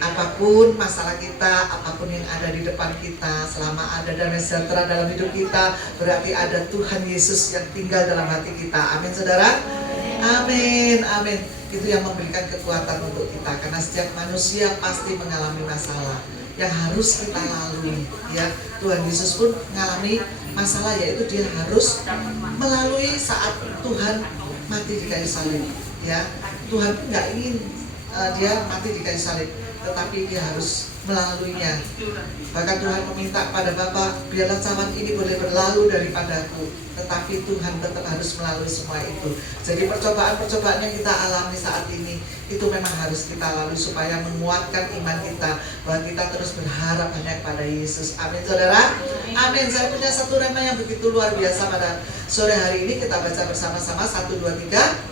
Apapun masalah kita, apapun yang ada di depan kita, selama ada damai sejahtera dalam hidup kita, berarti ada Tuhan Yesus yang tinggal dalam hati kita. Amin, saudara. Amin, amin. Itu yang memberikan kekuatan untuk kita, karena setiap manusia pasti mengalami masalah yang harus kita lalui. Ya, Tuhan Yesus pun mengalami masalah, yaitu dia harus melalui saat Tuhan mati di kayu salib. Ya, Tuhan nggak ingin dia mati di kayu salib, tetapi dia harus melaluinya. Bahkan Tuhan meminta kepada Bapa, biarlah cawan ini boleh berlalu daripadaku, tetapi Tuhan tetap harus melalui semua itu. Jadi percobaan-percobaan yang kita alami saat ini, itu memang harus kita lalui supaya menguatkan iman kita, bahwa kita terus berharap hanya kepada Yesus. Amin, saudara. Amin. Saya punya satu rema yang begitu luar biasa pada sore hari ini. Kita baca bersama-sama, 1, 2, 3.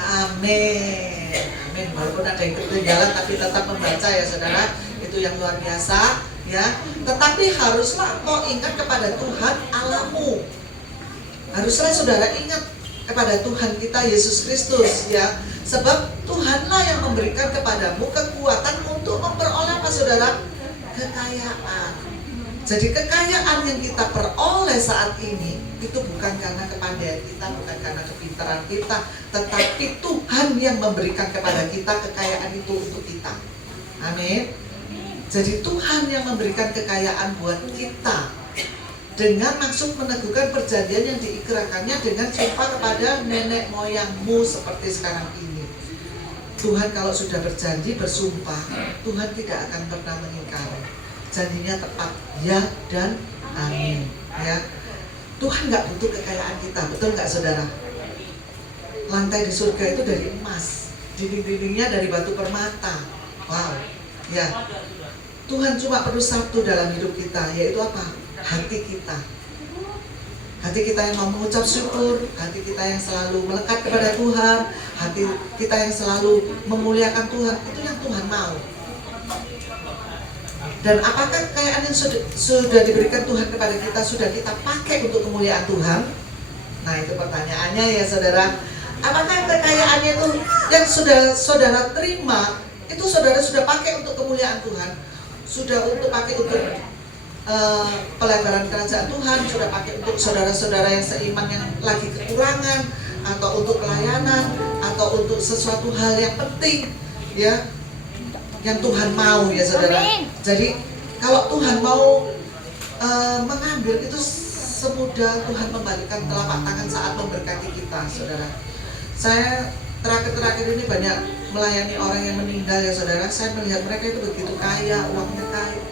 Amin, amin. Walaupun ada yang ketinggalan tapi tetap membaca ya saudara, itu yang luar biasa ya. Tetapi haruslah kau ingat kepada Tuhan Allahmu. Haruslah saudara ingat kepada Tuhan kita Yesus Kristus ya. Sebab Tuhanlah yang memberikan kepadamu kekuatan untuk memperoleh apa saudara? Kekayaan. Jadi kekayaan yang kita peroleh saat ini itu bukan karena kepandaian kita, bukan karena kepintaran kita, tetapi Tuhan yang memberikan kepada kita kekayaan itu untuk kita. Amin. Jadi Tuhan yang memberikan kekayaan buat kita dengan maksud meneguhkan perjanjian yang diikrarkannya dengan sumpah kepada nenek moyangmu seperti sekarang ini. Tuhan kalau sudah berjanji, bersumpah, Tuhan tidak akan pernah mengingkari. Janjinya tepat, ya dan amin. Ya, Tuhan nggak butuh kekayaan kita, betul nggak saudara? Lantai di surga itu dari emas, dinding-dindingnya dari batu permata. Wow, ya. Tuhan cuma perlu satu dalam hidup kita, yaitu apa? Hati kita. Hati kita yang mau mengucap syukur, hati kita yang selalu melekat kepada Tuhan, hati kita yang selalu memuliakan Tuhan, itu yang Tuhan mau. Dan apakah kekayaan yang sudah diberikan Tuhan kepada kita sudah kita pakai untuk kemuliaan Tuhan? Nah, itu pertanyaannya ya saudara. Apakah kekayaannya itu yang sudah saudara terima, itu saudara sudah pakai untuk kemuliaan Tuhan? Sudah untuk pakai untuk pelebaran kerajaan Tuhan, sudah pakai untuk saudara-saudara yang seiman yang lagi kekurangan, atau untuk pelayanan, atau untuk sesuatu hal yang penting ya, yang Tuhan mau ya saudara. Amin. Jadi kalau Tuhan mau mengambil, itu semudah Tuhan membalikkan telapak tangan saat memberkati kita saudara. Saya terakhir ini banyak melayani orang yang meninggal ya saudara. Saya melihat mereka itu begitu kaya,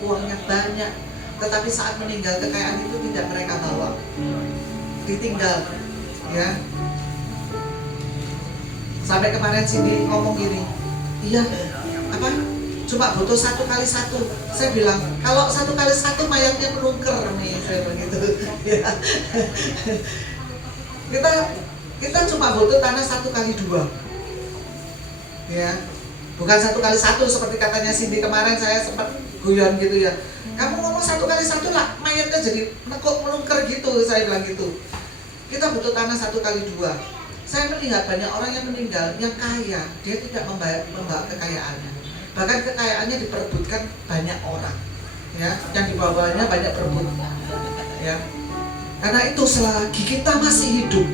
uangnya banyak, tetapi saat meninggal kekayaan itu tidak mereka bawa, ditinggal ya. Sampai kemarin Cindy ngomong gini, iya apa, cuma butuh 1 kali 1. Saya bilang, kalau 1 kali 1 mayatnya melungker nih, saya begitu ya. Kita cuma butuh tanah 1 kali 2 ya, bukan 1 kali 1 seperti katanya Cindy kemarin. Saya sempat guyon gitu ya, kamu ngomong 1 kali 1 lah, mayatnya jadi nekuk melungker gitu, saya bilang gitu. Kita butuh tanah 1 kali 2. Saya melihat banyak orang yang meninggal, yang kaya, dia tidak membawa kekayaannya. Bahkan kekayaannya diperebutkan banyak orang, ya, yang dibawanya banyak perebut, ya. Karena itu selagi kita masih hidup,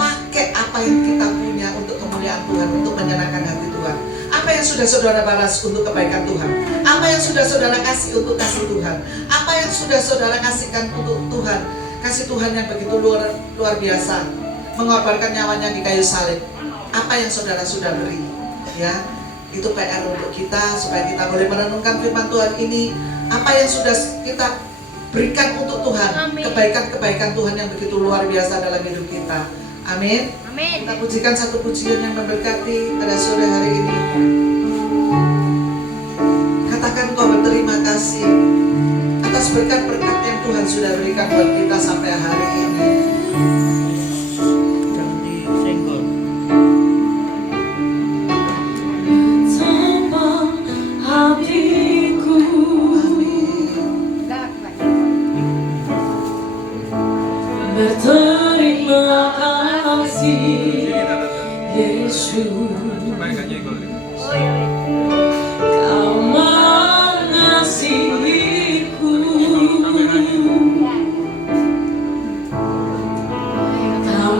pakai apa yang kita punya untuk kemuliaan Tuhan, untuk menyenangkan hati Tuhan. Apa yang sudah saudara balas untuk kebaikan Tuhan? Apa yang sudah saudara kasih untuk kasih Tuhan? Apa yang sudah saudara kasihkan untuk Tuhan? Kasih Tuhan yang begitu luar biasa, mengorbankan nyawanya di kayu salib. Apa yang saudara sudah beri, ya? Itu PR untuk kita, supaya kita boleh merenungkan firman Tuhan ini. Apa yang sudah kita berikan untuk Tuhan, kebaikan-kebaikan Tuhan yang begitu luar biasa dalam hidup kita. Amin. Amin. Kita pujikan satu pujian yang memberkati pada sore hari ini. Katakan kau berterima kasih atas berkat-berkat yang Tuhan sudah berikan buat kita sampai hari ini. kasih Yesus. Kau mengasihiku, kau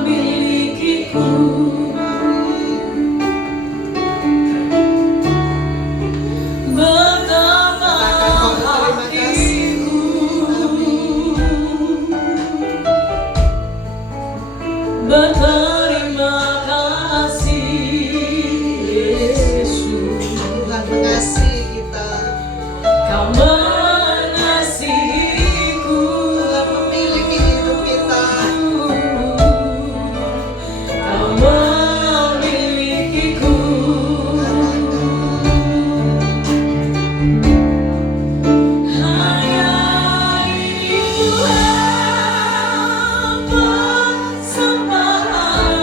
memilikiku, betapa hatiku berterima kasih Yesus. Tuhan mengasihi kita. Kau mengasihiku, Tuhan memiliki hidup kita. kau memilikiku, hanya ini Tuhan persembahku.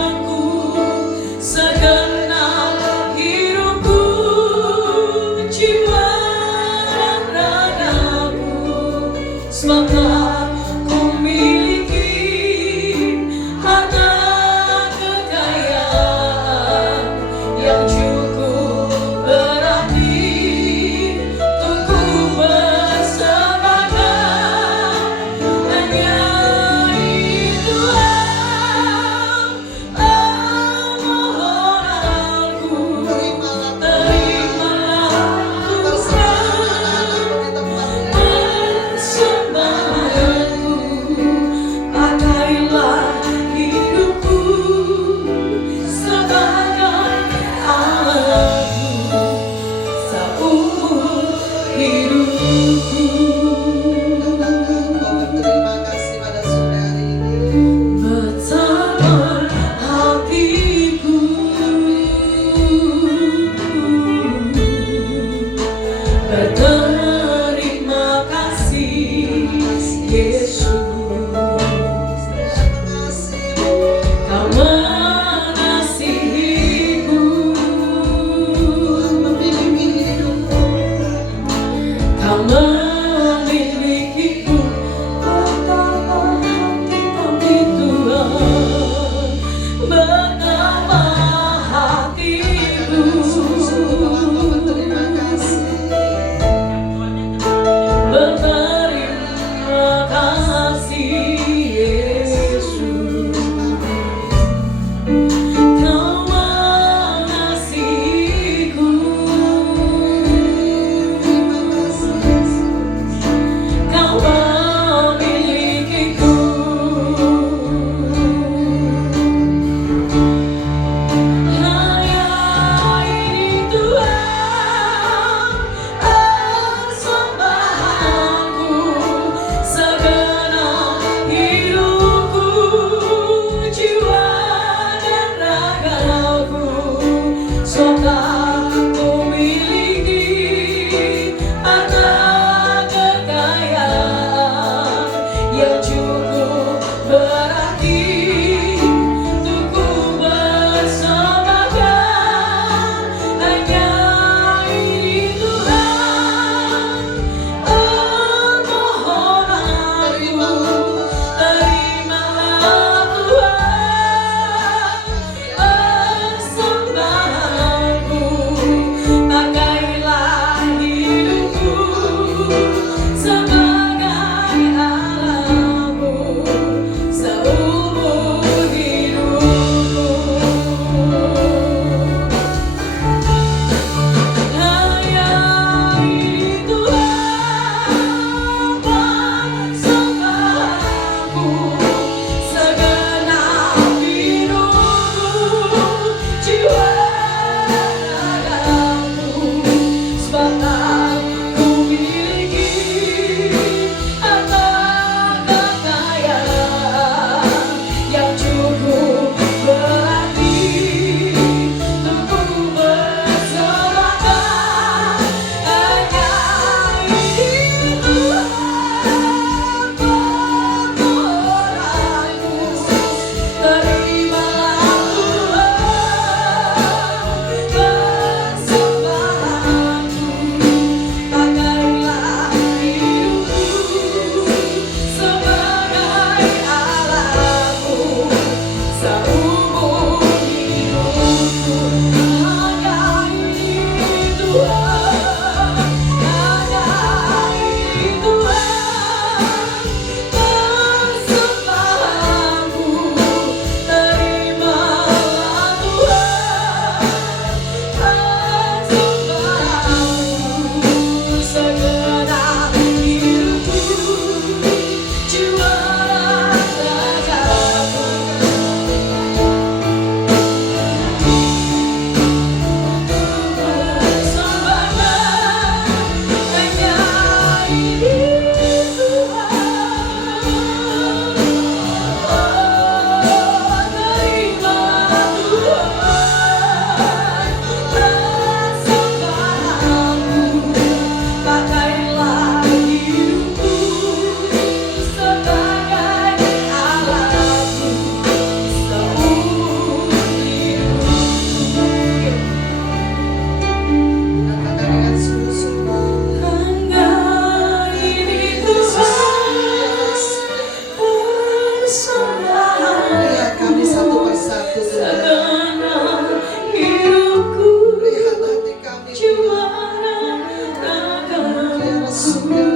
itu Tuhan. segenap hidupku, Lihat hati kami jiwa Tuhan. ragaku, Sebab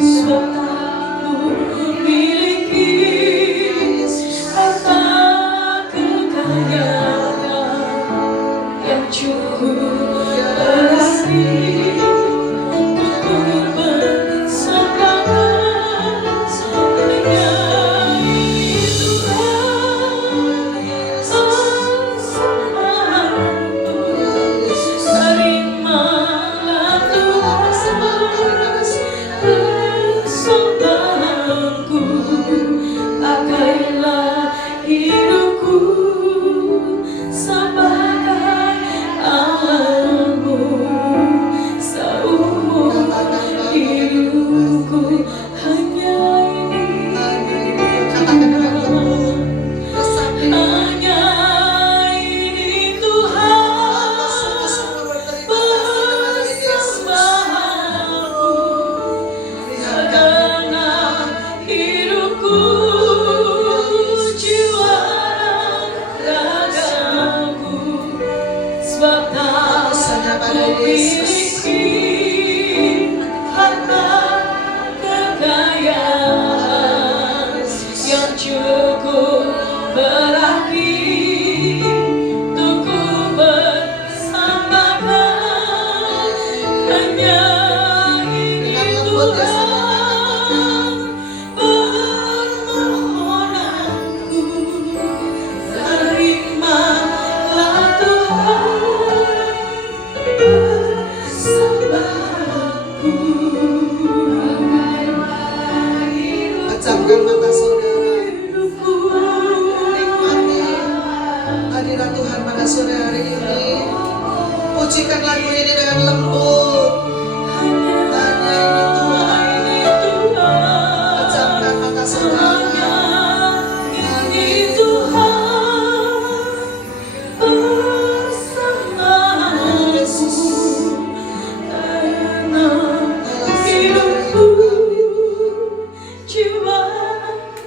sebab aku miliki harta kekayaan yang cukup berarti untuk bersembahkan hanya Tuhan bersamaku. Terimalah Tuhan persembahanku, pakailah hidupku sebagai alatmu, seumur hidupku hanya ini, hanya ini Tuhan persembahanku, segenap hidupku, jiwa ragaku, sebab tak kumiliki harta kekayaan yang cukup berarti untuk ku bersamakan hanya ini Tuhan permohonanku. Terimalah Tuhan persembahanku. Pejamkan mata saudara, Hidupku nikmati hadirat Tuhan pada sore hari ini. Pujikan lagu ini dengan lembut. Hanya ini Tuhan. Pejamkan mata saudara. Ini Tuhan bersamaku, karena hidupku, jiwa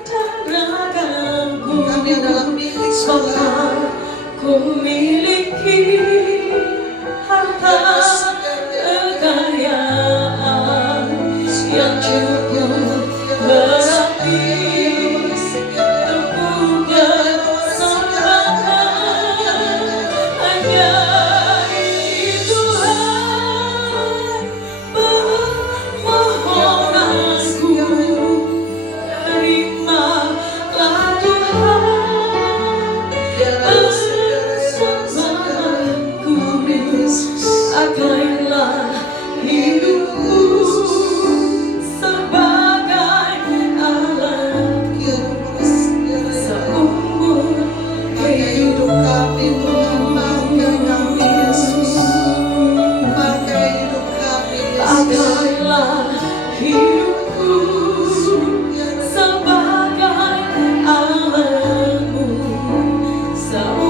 dan ragaku, Kami adalah milik Tuhan. sebab ku miliki harta kekayaan yang cukup berarti untuk ku bersembahkan hanya ini Tuhan permohonanku. Terimalah Tuhan bersamaku, pakailah hidupku sebagai alatmu, seumur Pakai hidup kami Tuhan, pakai kami Yesus, pakai hidup kami Yesus. pakailah hidupku sebagai alatmu, seumur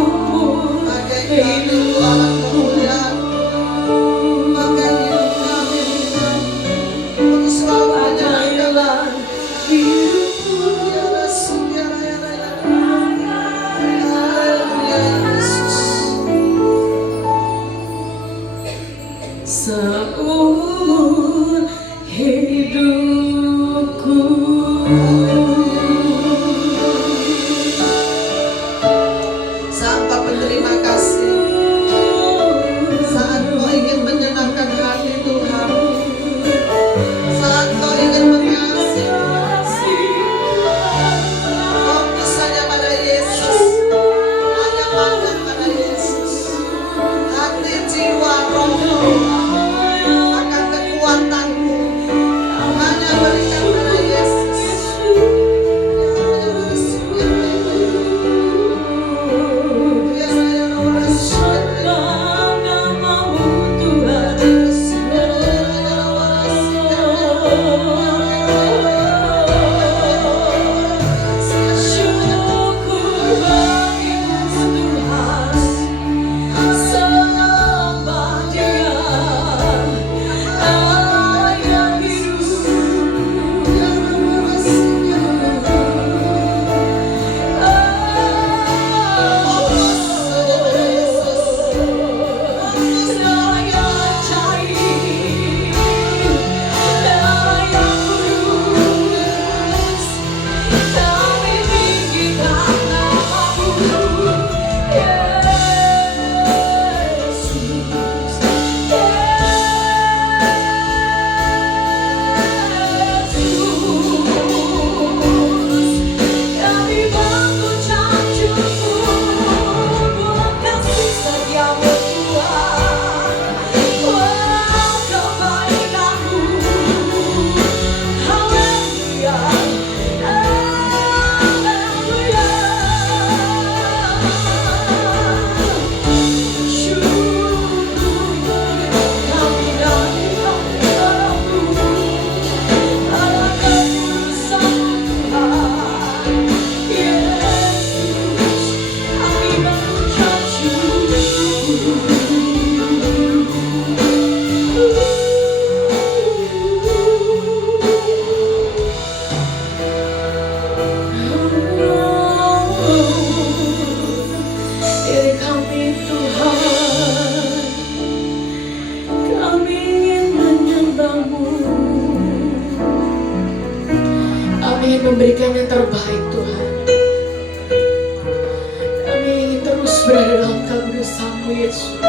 berada dalam kekudusan-Mu Yesus.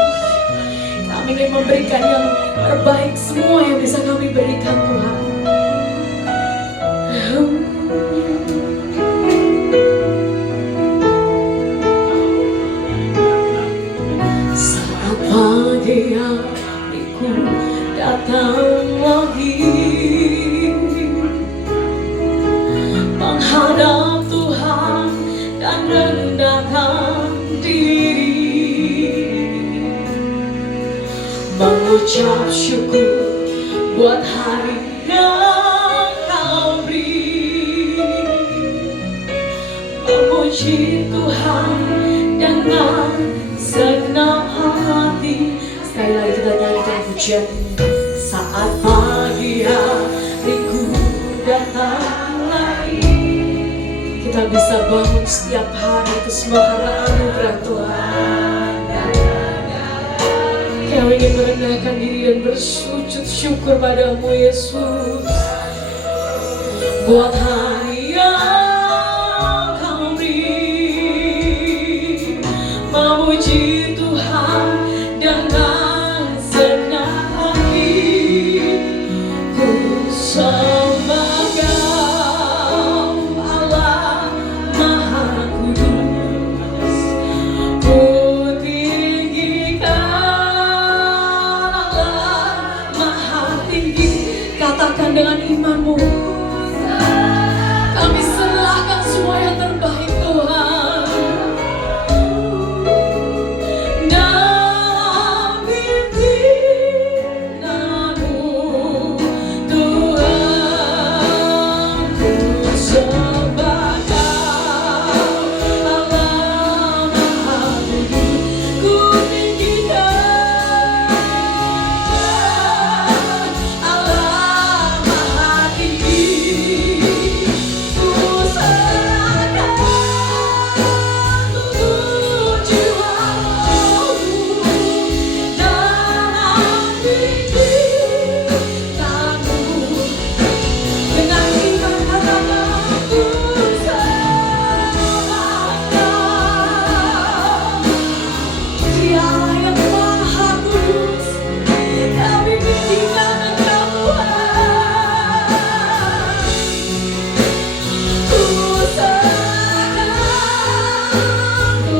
Kami ingin memberikan yang terbaik semua yang bisa kami berikan Tuhan. Saat pagi hariku datang lagi menghadap Tuhan dan rendahkan diri, mengucap syukur buat hari yang Kau beri, memuji Tuhan dengan segenap hati. Sekali lagi kita nyanyikan pujian ini. Saat pagi hariku datang lagi, kita bisa bangun setiap hari itu semua karena anugerah Tuhan. Kami ingin merendahkan diri dan bersujud syukur padamu Yesus, buat hari yang Kau beri, memuji Tuhan dengan segenap hati. Ku sembah Kau Allah Maha Kudus, ku tinggikan Allah Maha Tinggi. Katakan dengan imanmu, kami serahkan semua yang terbaik Tuhan. Dalam pimpinan-Mu Tuhan, ku sembah Kau Allah Maha Tinggi, ku tinggikan Allah Maha Tinggi, ku serahkan seluruh jiwa-Mu. Dalam pimpinan-Mu, dengan iman katakan ku sembah Kau. Dialah yang Maha Kudus, kami tinggikan Engkau Tuhan. Ku serahkan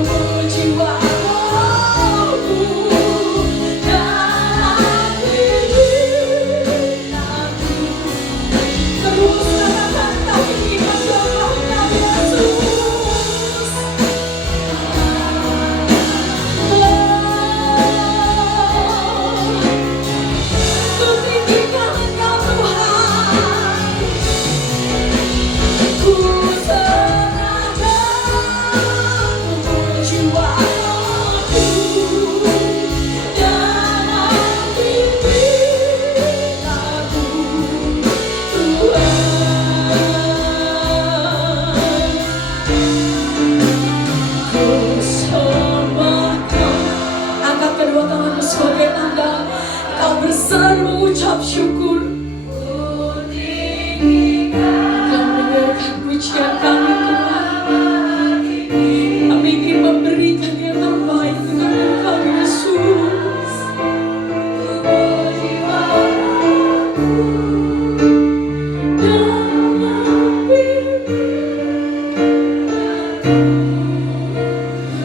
seluruh jiwa-Mu. Dalam pimpinan-Mu, terus katakan kami tinggikan Engkau Yesus. Ku tinggikan Engkau Tuhan. Ku serahkan seluruh jiwa-Ku. Dalam pimpinan-Mu Tuhan, ku sembah Kau. Angkat kedua tanganmu sebagai tanda Kau berserah mengucap syukur. Kau mendengarkan pujian kami Tuhan. Kami ingin memberikan yang terbaik untuk Engkau Yesus.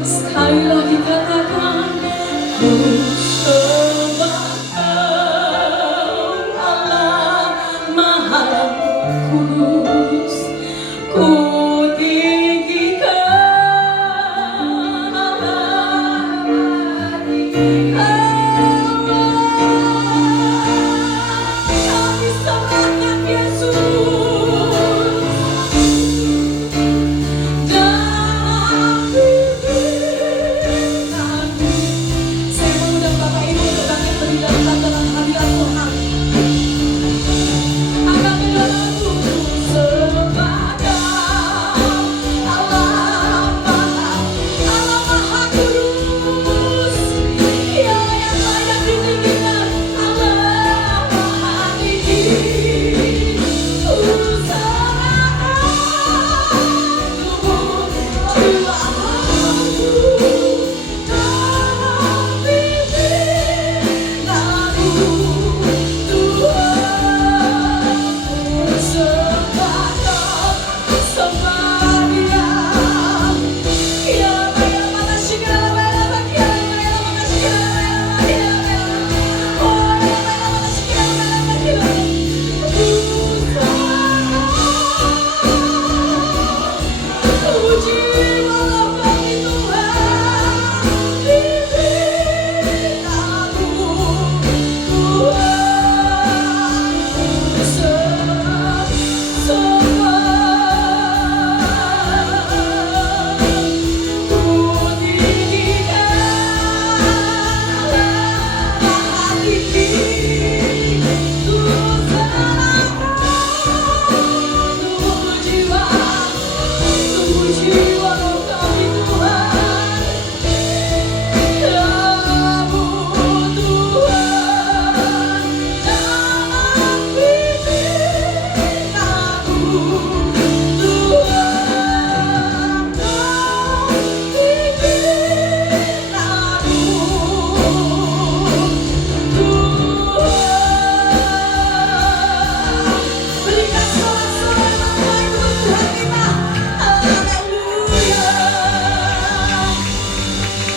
Sekali lagi katakan, ku sembah Kau Allah Maha Kudus, ku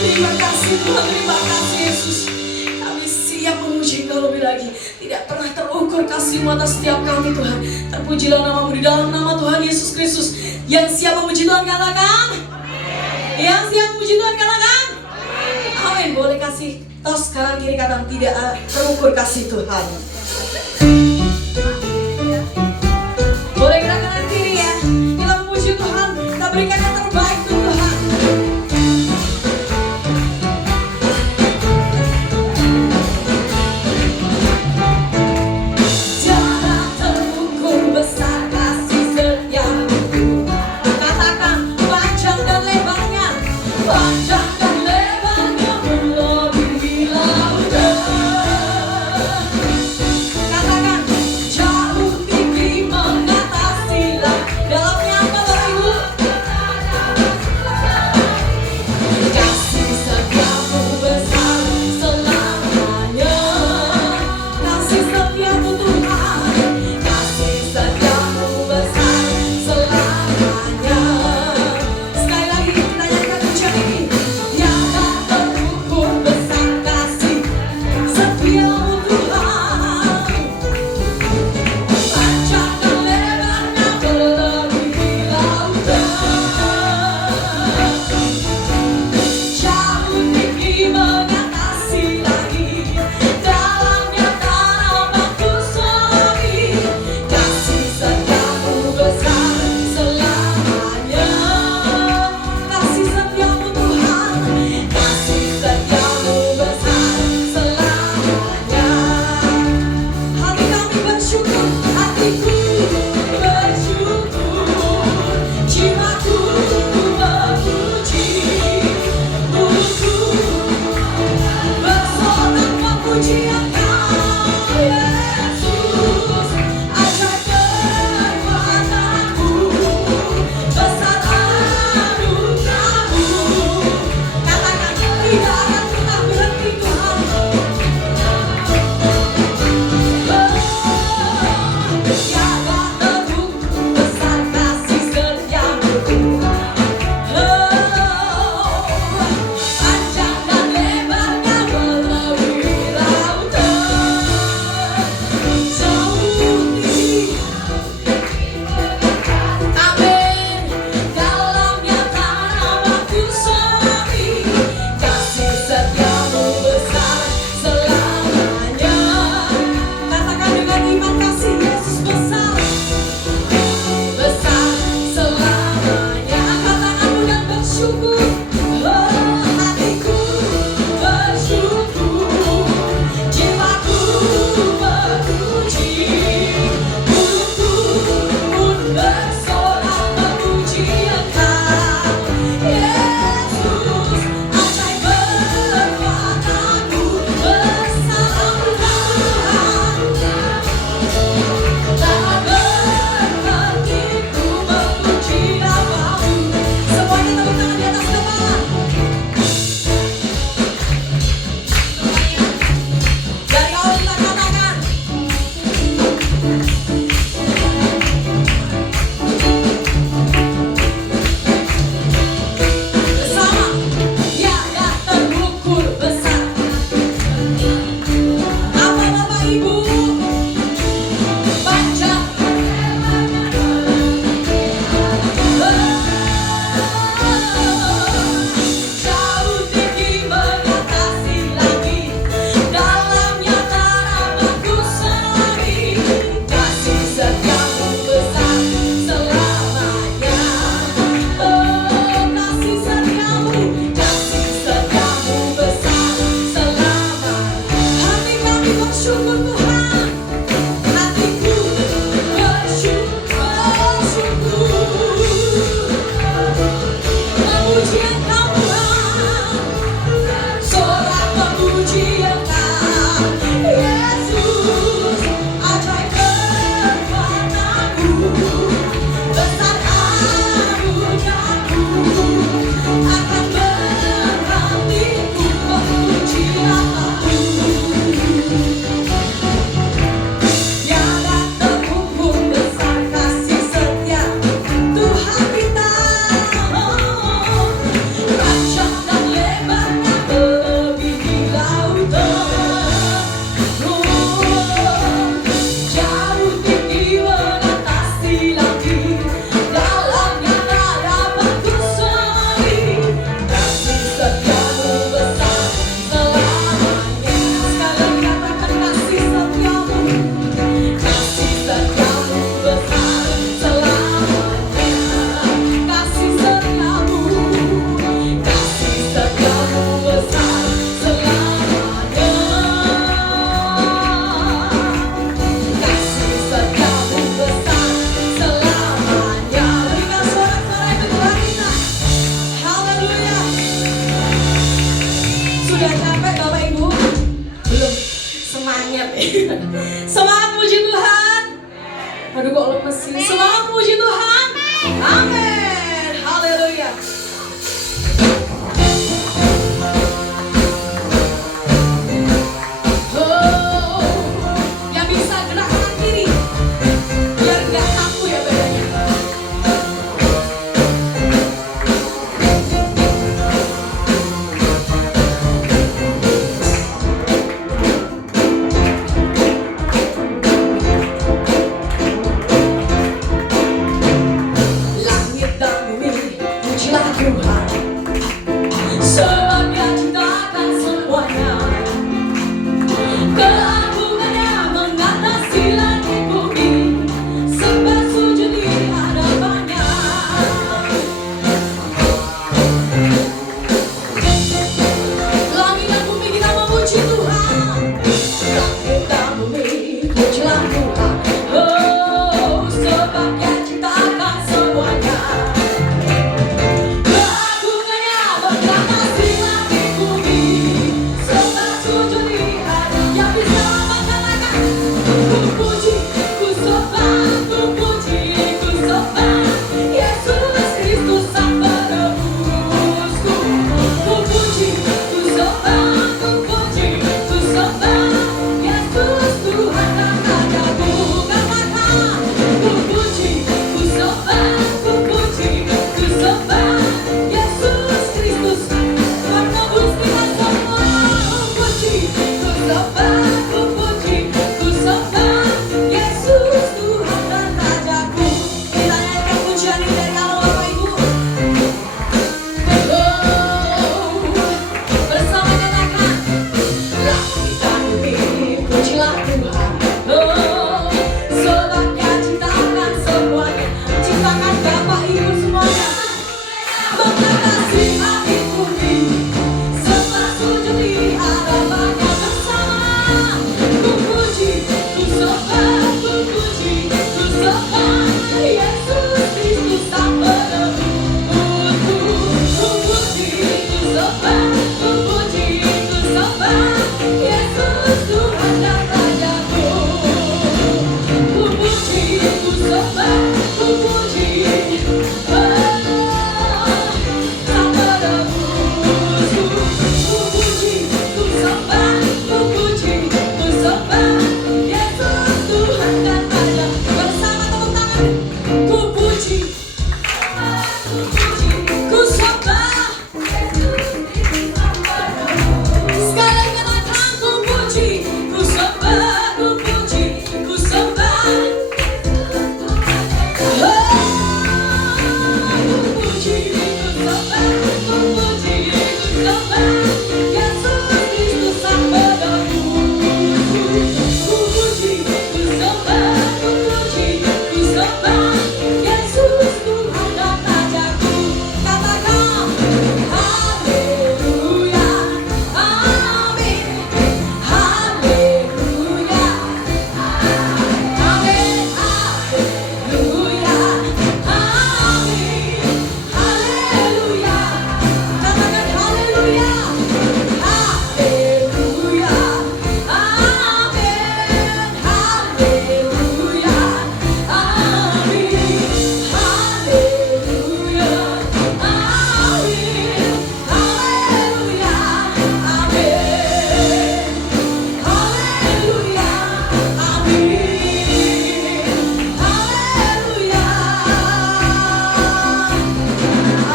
Terima kasih Tuhan, terima kasih Yesus. Kami siap memuji Engkau lebih lagi. Tidak pernah terukur kasih-Mu atas setiap kami Tuhan. Terpujilah nama-Mu di dalam nama Tuhan Yesus Kristus. Yang siap memuji Tuhan katakan. Yang siap memuji Tuhan katakan. Amin. Boleh kasih tos kanan kiri katakan tidak terukur kasih Tuhan. Boleh gerak kanan kiri ya. Kita memuji Tuhan. Kita berikan yang terbaik untuk Tuhan. Semuanya tepuk tangan di atas nama. haleluya. Sudah capek Bapak Ibu? Belum. Semangat ya. Semangat puji Tuhan. Aduh kok lemes sih. Semangat puji Tuhan. Amin. Haleluya. Oh, yang bisa gerak kanan kiri. Biar nggak kaku ya badannya. Langit dan bumi, pujilah Tuhan. Sebab Dia ciptakan semuanya. Keagungannya mengatasi langit bumi, sembah sujud di hadapannya. Langit dan bumi kita memuji Tuhan. Langit dan bumi pujilah Tuhan. Oh, sebab Dia ciptakan semuanya. Keagungannya mengatasi langit bumi, sembah sujud di hadapannya. Yang bisa mengatakan, ku puji, ku sembah, ku puji, ku sembah Yesus Kristus Sang Penebusku. Ku puji, ku sembah, ku puji, ku sembah Yesus Tuhan dan Rajaku. Katakan, ku puji, ku sembah, ku puji, ku sembah Yesus Kristus penebus kita semua. Ku puji, ku sembah, ku puji, ku sembah Yesus Tuhan dan Rajaku. Kita nyanyikan pujian ini dari Allah Bapak Ibu. Oh, bersama katakan, langit dan bumi pujilah Tuhan. Oh, sebab Dia ciptakan semuanya. Ciptakan Bapak Ibu semuanya. Mengatasi langit bumi, sembah sujud di hadapannya bersama. Ku puji, ku sembah, ku puji, ku sembah Yesus Kristus Sang Penebusku. Ku puji, ku sembah, ku puji, ku sembah Yesus Tuhan dan Rajaku. Ku puji, ku sembah, ku puji, Sang Penebusku. Ku puji, ku sembah, ku puji, ku sembah Yesus Tuhan dan Raja. Bersama tepuk tangan. Ku puji, ku puji, ku sembah. Sekali lagi katakan, ku puji, ku sembah, ku puji, ku sembah. Ku puji, ku sembah, ku puji, ku sembah Yesus Kristus Sang Penebusku. Ku puji, ku sembah, ku puji, ku sembah Yesus Tuhan dan Rajaku. Katakan, haleluya, amin, haleluya, amin, haleluya, amin, haleluya. Katakan haleluya, haleluya, amin, haleluya, amin, haleluya, amin, haleluya, amin, haleluya, amin, haleluya,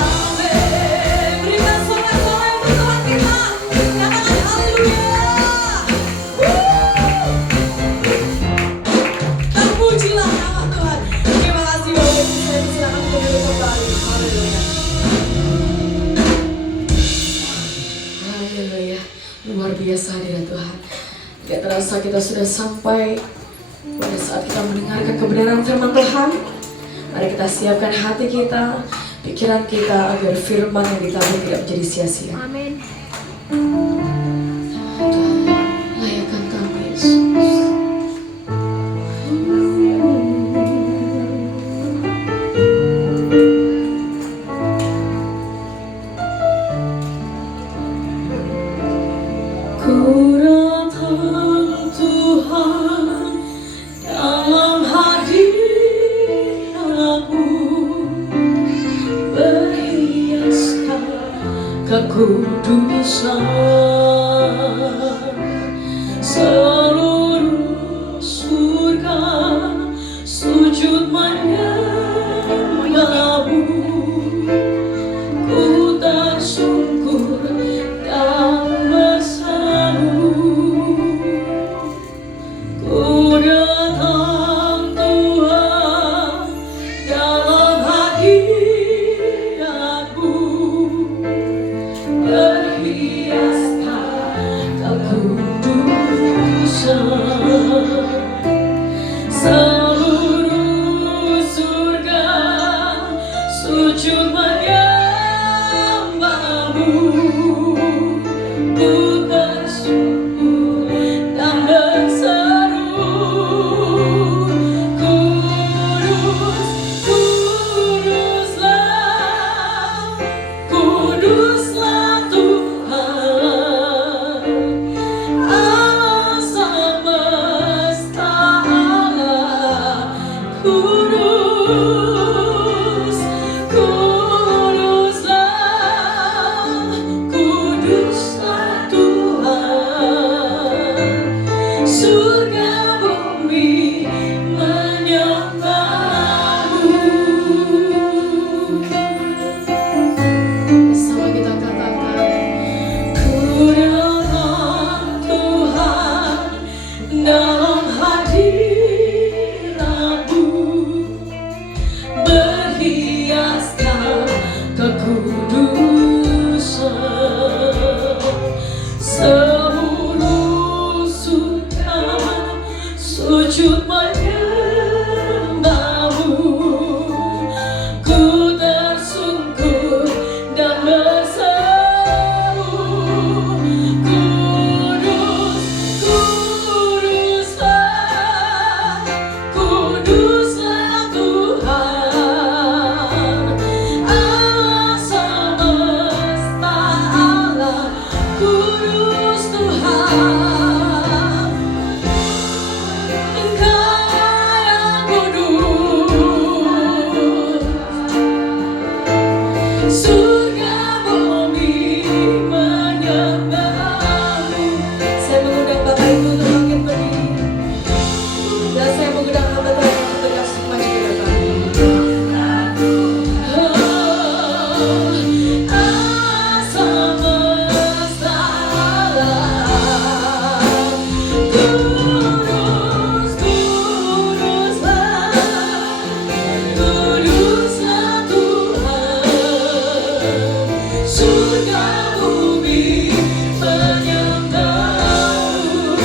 amin. Berikan sorak-sorai untuk Tuhan kita. Katakan haleluya. Terpujilah nama Tuhan. Terima kasih Bapak Ibu. Saya persilakan untuk duduk kembali. Haleluya. Haleluya. Luar biasa hadirat Tuhan. Tidak terasa kita sudah sampai pada saat kita mendengarkan kebenaran firman Tuhan. Mari kita siapkan hati kita, pikiran kita agar firman yang ditabur tidak menjadi sia-sia. Amin. Layakkan kami Yesus. kekudusan. Seluruh surga sujud menyembahmu, ku tersungkur dan bersemu. Ku datang Tuhan dalam hadirat-Mu, berhiaskan kekudusan. Seluruh surga sujud menyembahmu, ku tersungkur dan berseru, kudus, kuduslah, kuduslah Tuhan, Allah semesta Allah, kudus, kuduslah, kuduslah Tuhan, surga bumi menyembahmu. Bersama kita katakan, ku datang Tuhan dalam hadirat-Mu, berhiaskan kekudusan. Seluruh surga sujud menyembahmu, ku tersungkur dan berseru, kudus, kuduslah, kuduslah Tuhan, Allah semesta Allah, kudus Tuhan, Engkau yang kudus, surga bumi menyembahmu. Saya mengundang Bapak Ibu untuk bangkit berdiri, dan saya mengundang hamba Tuhan untuk tegak maju ke depan. Allah semesta Allah, kudus, kuduslah, kuduslah Tuhan, surga bumi menyembahmu,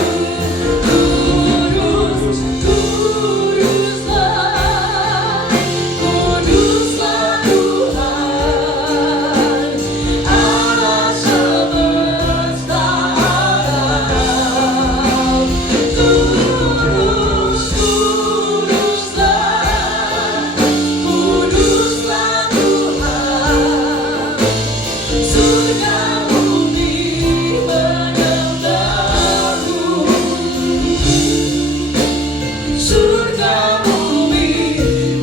kudus, kuduslah, kuduslah Tuhan, Allah semesta Allah, kudus, kuduslah, kuduslah Tuhan, surga bumi menyembahmu, surga bumi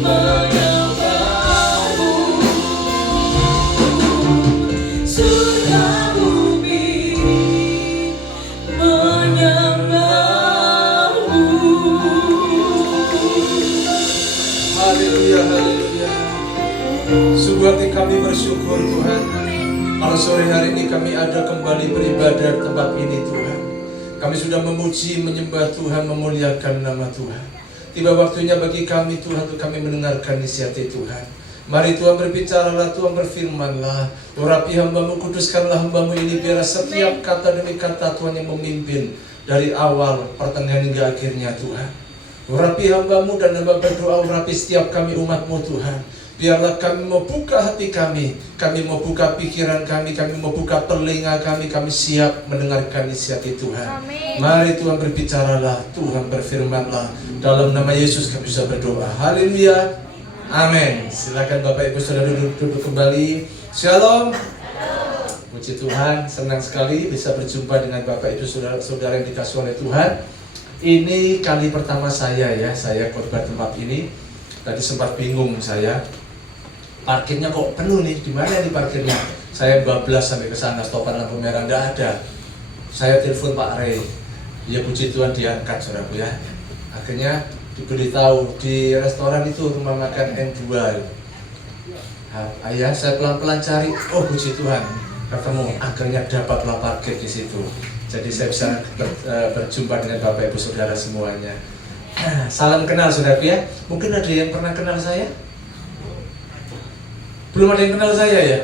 menyembahmu, surga bumi menyembahmu. Haleluya, haleluya. Sungguh hati kami bersyukur Tuhan, kalau sore hari ini kami ada kembali beribadah di tempat ini Tuhan. Kami sudah memuji, menyembah Tuhan, memuliakan nama Tuhan. Tiba waktunya bagi kami Tuhan untuk kami mendengarkan isi hati Tuhan. Mari Tuhan berbicaralah, Tuhan berfirmanlah. Urapi hamba-Mu, kuduskanlah hamba-Mu ini, biar setiap kata demi kata Tuhan yang memimpin dari awal, pertengahan hingga akhirnya Tuhan. Urapi hamba-Mu dan hamba berdoa, urapi setiap kami umat-Mu Tuhan. Biarlah kami mau buka hati kami mau buka pikiran kami mau buka telinga kami siap mendengarkan isi hati Tuhan. Amin. Mari Tuhan berbicaralah, Tuhan berfirmanlah. Dalam nama Yesus kami bisa berdoa. Haleluya. Amin. Silakan Bapak Ibu Saudara duduk kembali. Shalom. Puji Tuhan, senang sekali bisa berjumpa dengan Bapak Ibu Saudara yang dikasihi oleh Tuhan. Ini kali pertama saya khotbah tempat ini. Tadi sempat bingung saya. Parkirnya kok penuh nih, di mana nih parkirnya? Saya bablas sampai ke sana, stopan lampu merah enggak ada. Saya telepon Pak Ray. Ya puji Tuhan diangkat saudaraku ya. Akhirnya diberitahu di restoran itu rumah makan N2. Ayah saya pelan-pelan cari, oh puji Tuhan ketemu, akhirnya dapatlah parkir di situ. Jadi saya bisa berjumpa dengan Bapak Ibu Saudara semuanya. Salam kenal saudaraku ya. Mungkin ada yang pernah kenal saya? Belum ada yang kenal saya ya?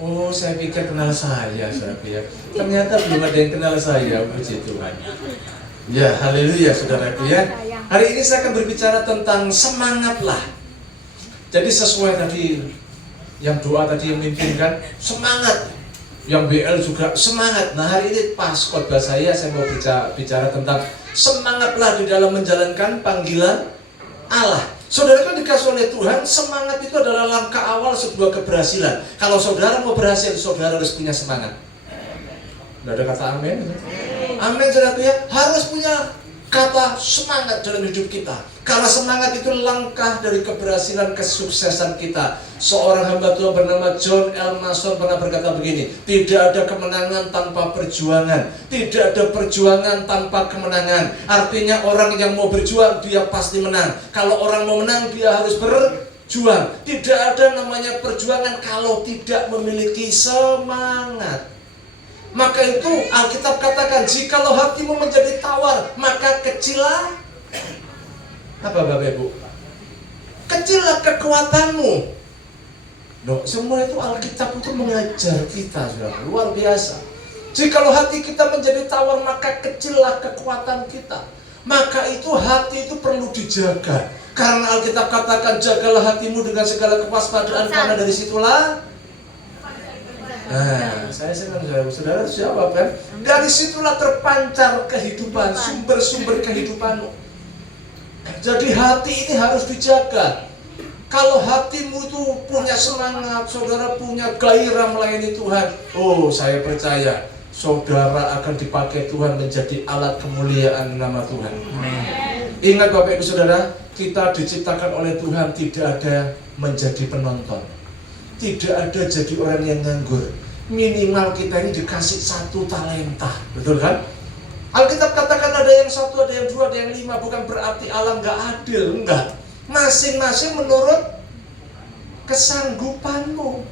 Oh, saya pikir kenal saya saudaraku ya. Ternyata belum ada yang kenal saya, puji Tuhan. Ya, haleluya saudaraku ya. Hari ini saya akan berbicara tentang semangatlah. Jadi sesuai tadi yang doa tadi yang memimpinkan, semangat. Yang BL juga semangat. Nah hari ini pas khotbah saya mau bicara tentang semangatlah di dalam menjalankan panggilan Allah. Saudara kan dikasih oleh Tuhan, semangat itu adalah langkah awal sebuah keberhasilan. Kalau saudara mau berhasil, saudara harus punya semangat. Tidak ada kata amin? Amin saudaraku ya, harus punya kata semangat dalam hidup kita. Karena semangat itu langkah dari keberhasilan, kesuksesan kita. Seorang hamba Tuhan bernama John L. Mason pernah berkata begini, tidak ada kemenangan tanpa perjuangan, tidak ada perjuangan tanpa kemenangan. Artinya orang yang mau berjuang dia pasti menang. Kalau orang mau menang dia harus berjuang. Tidak ada namanya perjuangan kalau tidak memiliki semangat. Maka itu Alkitab katakan, jikalau hatimu menjadi tawar, maka kecillah apa Bapak Ibu? Kecillah kekuatanmu. Loh, semua itu Alkitab itu mengajar kita, saudara, luar biasa. Jikalau hati kita menjadi tawar, maka kecillah kekuatan kita. Maka itu hati itu perlu dijaga. Karena Alkitab katakan, jagalah hatimu dengan segala kewaspadaan, karena dari situlah saya senang saudara jawab kan? Dari situlah terpancar kehidupan, sumber-sumber kehidupanmu. Jadi hati ini harus dijaga. Kalau hatimu itu punya semangat, saudara punya gairah melayani Tuhan, oh saya percaya saudara akan dipakai Tuhan menjadi alat kemuliaan nama Tuhan. Ingat Bapak Ibu Saudara, kita diciptakan oleh Tuhan tidak ada menjadi penonton. Tidak ada jadi orang yang nganggur. Minimal kita ini dikasih 1 talenta. Betul kan? Alkitab katakan ada yang 1, ada yang 2, ada yang 5. Bukan berarti Allah nggak adil. Enggak. Masing-masing menurut kesanggupanmu.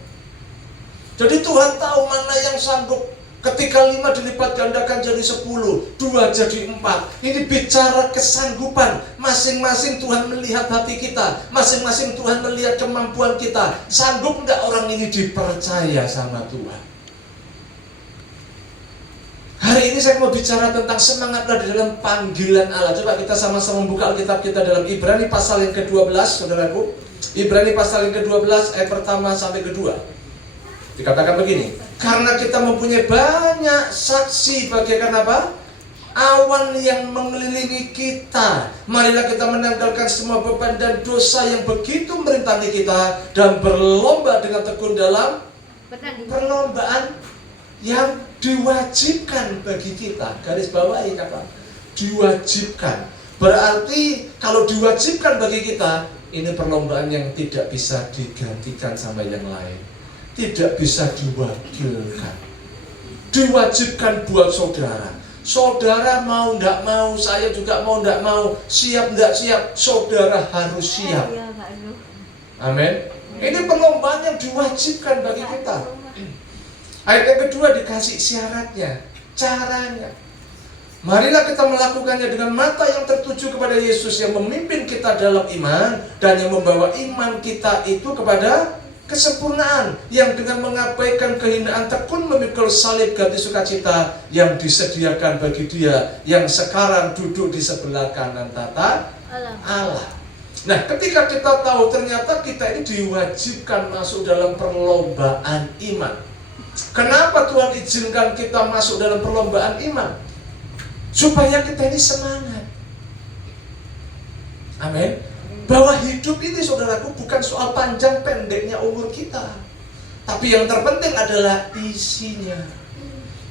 Jadi Tuhan tahu mana yang sanggup. Ketika 5 dilipat gandakan jadi 10, 2 jadi 4. Ini bicara kesanggupan. Masing-masing Tuhan melihat hati kita. Masing-masing Tuhan melihat kemampuan kita. Sanggup enggak orang ini dipercaya sama Tuhan? Hari ini saya mau bicara tentang semangatlah di dalam panggilan Allah. Coba kita sama-sama membuka Alkitab kita dalam Ibrani pasal yang ke-12, saudaraku. Ibrani pasal yang ke-12 ayat pertama sampai kedua. Dikatakan begini, karena kita mempunyai banyak saksi bagaikan apa? Awan yang mengelilingi kita. Marilah kita menanggalkan semua beban dan dosa yang begitu merintangi kita, dan berlomba dengan tekun dalam perlombaan yang diwajibkan bagi kita. Garis bawahi kata diwajibkan. Berarti kalau diwajibkan bagi kita, ini perlombaan yang tidak bisa digantikan sama yang lain. Tidak bisa diwakilkan. Diwajibkan buat saudara. Saudara mau ndak mau, saya juga mau ndak mau, siap ndak siap, saudara harus siap. Amin. Ini perlombaan yang diwajibkan bagi kita. Ayat yang kedua dikasih syaratnya, caranya. Marilah kita melakukannya dengan mata yang tertuju kepada Yesus yang memimpin kita dalam iman dan yang membawa iman kita itu kepada kesempurnaan, yang dengan mengabaikan kehinaan tekun memikul salib ganti sukacita yang disediakan bagi Dia yang sekarang duduk di sebelah kanan tata Allah. Nah, ketika kita tahu ternyata kita ini diwajibkan masuk dalam perlombaan iman. Kenapa Tuhan izinkan kita masuk dalam perlombaan iman? Supaya kita ini semangat. Amin. Bahwa hidup ini saudaraku bukan soal panjang pendeknya umur kita, tapi yang terpenting adalah isinya.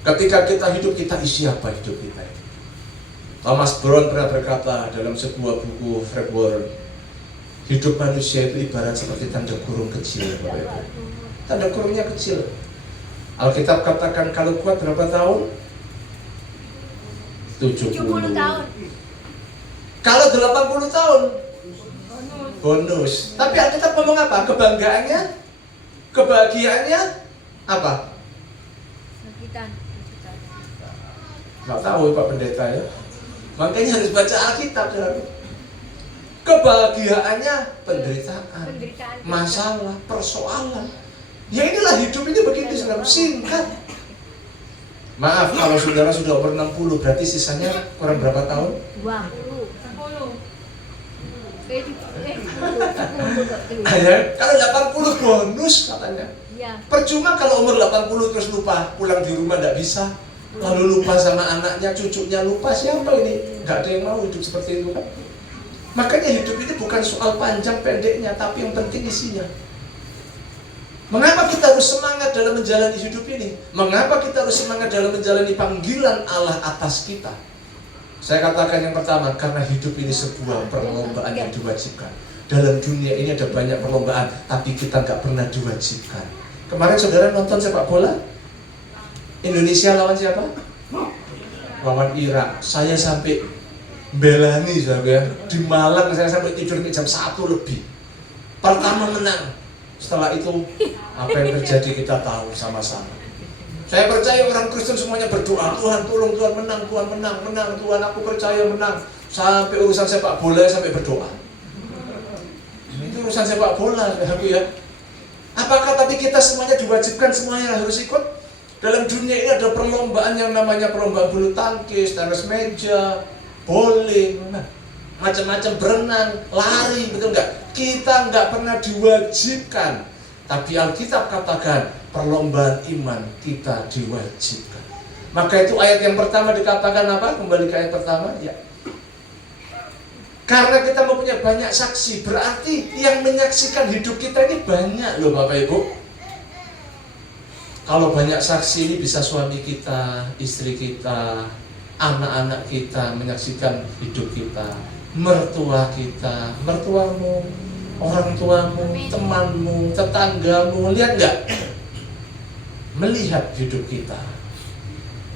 Ketika kita hidup, kita isi apa hidup kita ini? Thomas Brown pernah berkata dalam sebuah buku Framework, hidup manusia itu ibarat seperti tanda kurung kecil, Bapak Ibu. tanda kurungnya kecil. Alkitab katakan kalau kuat berapa tahun? 70 tahun. Kalau 80 tahun bonus. Tapi Alkitab ngomong apa? Kebanggaannya, kebahagiaannya apa? Sakitan. Nggak tahu Pak Pendeta ya. Makanya harus baca Alkitab. Kebahagiaannya penderitaan, masalah, persoalan. Ya inilah hidup ini begitu, saudara, singkat. Maaf kalau saudara sudah umur 60, berarti sisanya kurang berapa tahun? 20. 10. Kalau 80 bonus katanya. Ya. Percuma kalau umur 80 terus lupa, pulang di rumah tidak bisa. Lalu lupa sama anaknya, cucunya lupa, siapa ini? Nggak ada yang mau hidup seperti itu kan? Makanya hidup ini bukan soal panjang pendeknya, tapi yang penting isinya. Mengapa kita harus semangat dalam menjalani hidup ini? Mengapa kita harus semangat dalam menjalani panggilan Allah atas kita? Saya katakan yang pertama, karena hidup ini sebuah perlombaan yang diwajibkan. Dalam dunia ini ada banyak perlombaan, tapi kita nggak pernah diwajibkan. Kemarin saudara nonton sepak bola? Indonesia lawan siapa? Lawan Irak. Saya sampai belani saudara, di Malang saya sampai tidur jam 1 lebih. Pertama menang. Setelah itu apa yang terjadi kita tahu sama-sama. Saya percaya orang Kristen semuanya berdoa, Tuhan tolong, Tuhan menang, Tuhan menang, Tuhan aku percaya menang. Sampai urusan sepak bola sampai berdoa. Itu urusan sepak bola ya. Apakah tapi kita semuanya diwajibkan, semuanya harus ikut? Dalam dunia ini ada perlombaan yang namanya perlombaan bulu tangkis, tenis meja, bowling, macam-macam, berenang, lari, betul nggak? Kita nggak pernah diwajibkan, tapi Alkitab katakan perlombaan iman kita diwajibkan. Maka itu ayat yang pertama dikatakan apa? Kembali ke ayat pertama, ya. Karena kita mempunyai banyak saksi, berarti yang menyaksikan hidup kita ini banyak loh Bapak Ibu. Kalau banyak saksi ini bisa suami kita, istri kita, anak-anak kita menyaksikan hidup kita, mertua kita, mertuamu, orang tuamu, temanmu, tetanggamu, lihat nggak? Melihat hidup kita.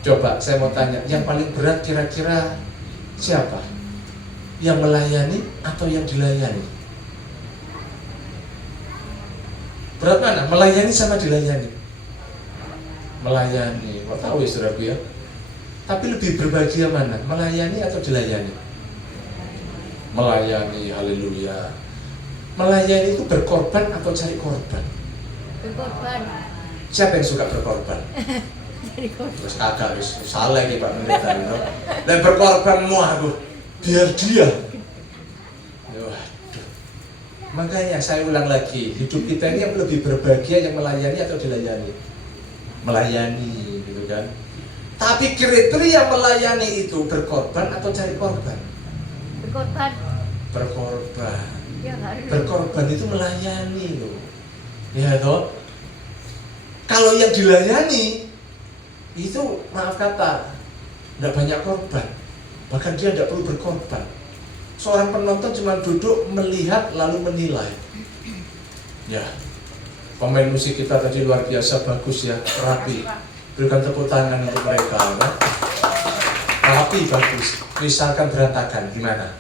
Coba saya mau tanya, yang paling berat kira-kira siapa? Yang melayani atau yang dilayani? Berat mana? Melayani sama dilayani? Melayani, kok tahu ya saudaraku ya? Tapi lebih berbahagia mana? Melayani atau dilayani? Melayani, haleluya. Melayani itu berkorban atau cari korban? Berkorban. Siapa yang suka berkorban? Terus kagak, salah nih Pak Pendeta. Dan berkorban mau aku, biar dia. Waduh. Makanya saya ulang lagi, hidup kita ini yang lebih berbahagia yang melayani atau dilayani? Melayani, gitu kan? Tapi kriteria melayani itu berkorban atau cari korban? Berkorban. Berkorban. Ya, harus. Berkorban itu melayani loh. Ya toh. Kalau yang dilayani itu maaf kata tidak banyak korban. Bahkan dia tidak perlu berkorban. Seorang penonton cuma duduk melihat lalu menilai. Ya. Pemain musik kita tadi luar biasa bagus ya, rapi. Berikan tepuk tangan untuk mereka ya. Rapi bagus. Misalkan berantakan gimana?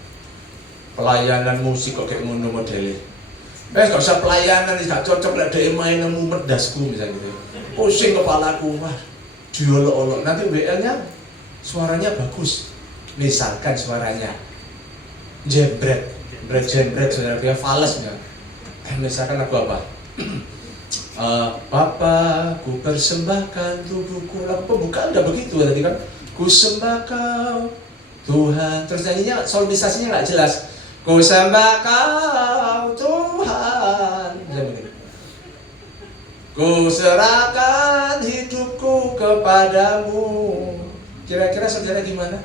Pelayanan musik kok kayak ngono modelnya. Gak usah pelayanan, gak cocok lah dia main nemu medasku misalnya gitu. Pusing kepalaku, wah diolok-olok. Nanti WL-nya suaranya bagus. Misalkan suaranya jembret, saudara dia falesnya. Misalkan lagu apa? Bapa, ku persembahkan tubuhku. Lagu pembukaan udah begitu tadi kan. Ku sembah kau Tuhan. Terus nyanyinya solmisasinya nggak jelas. Ku sembah kau Tuhan. Ku serahkan hidupku kepadamu. Kira-kira saudara gimana?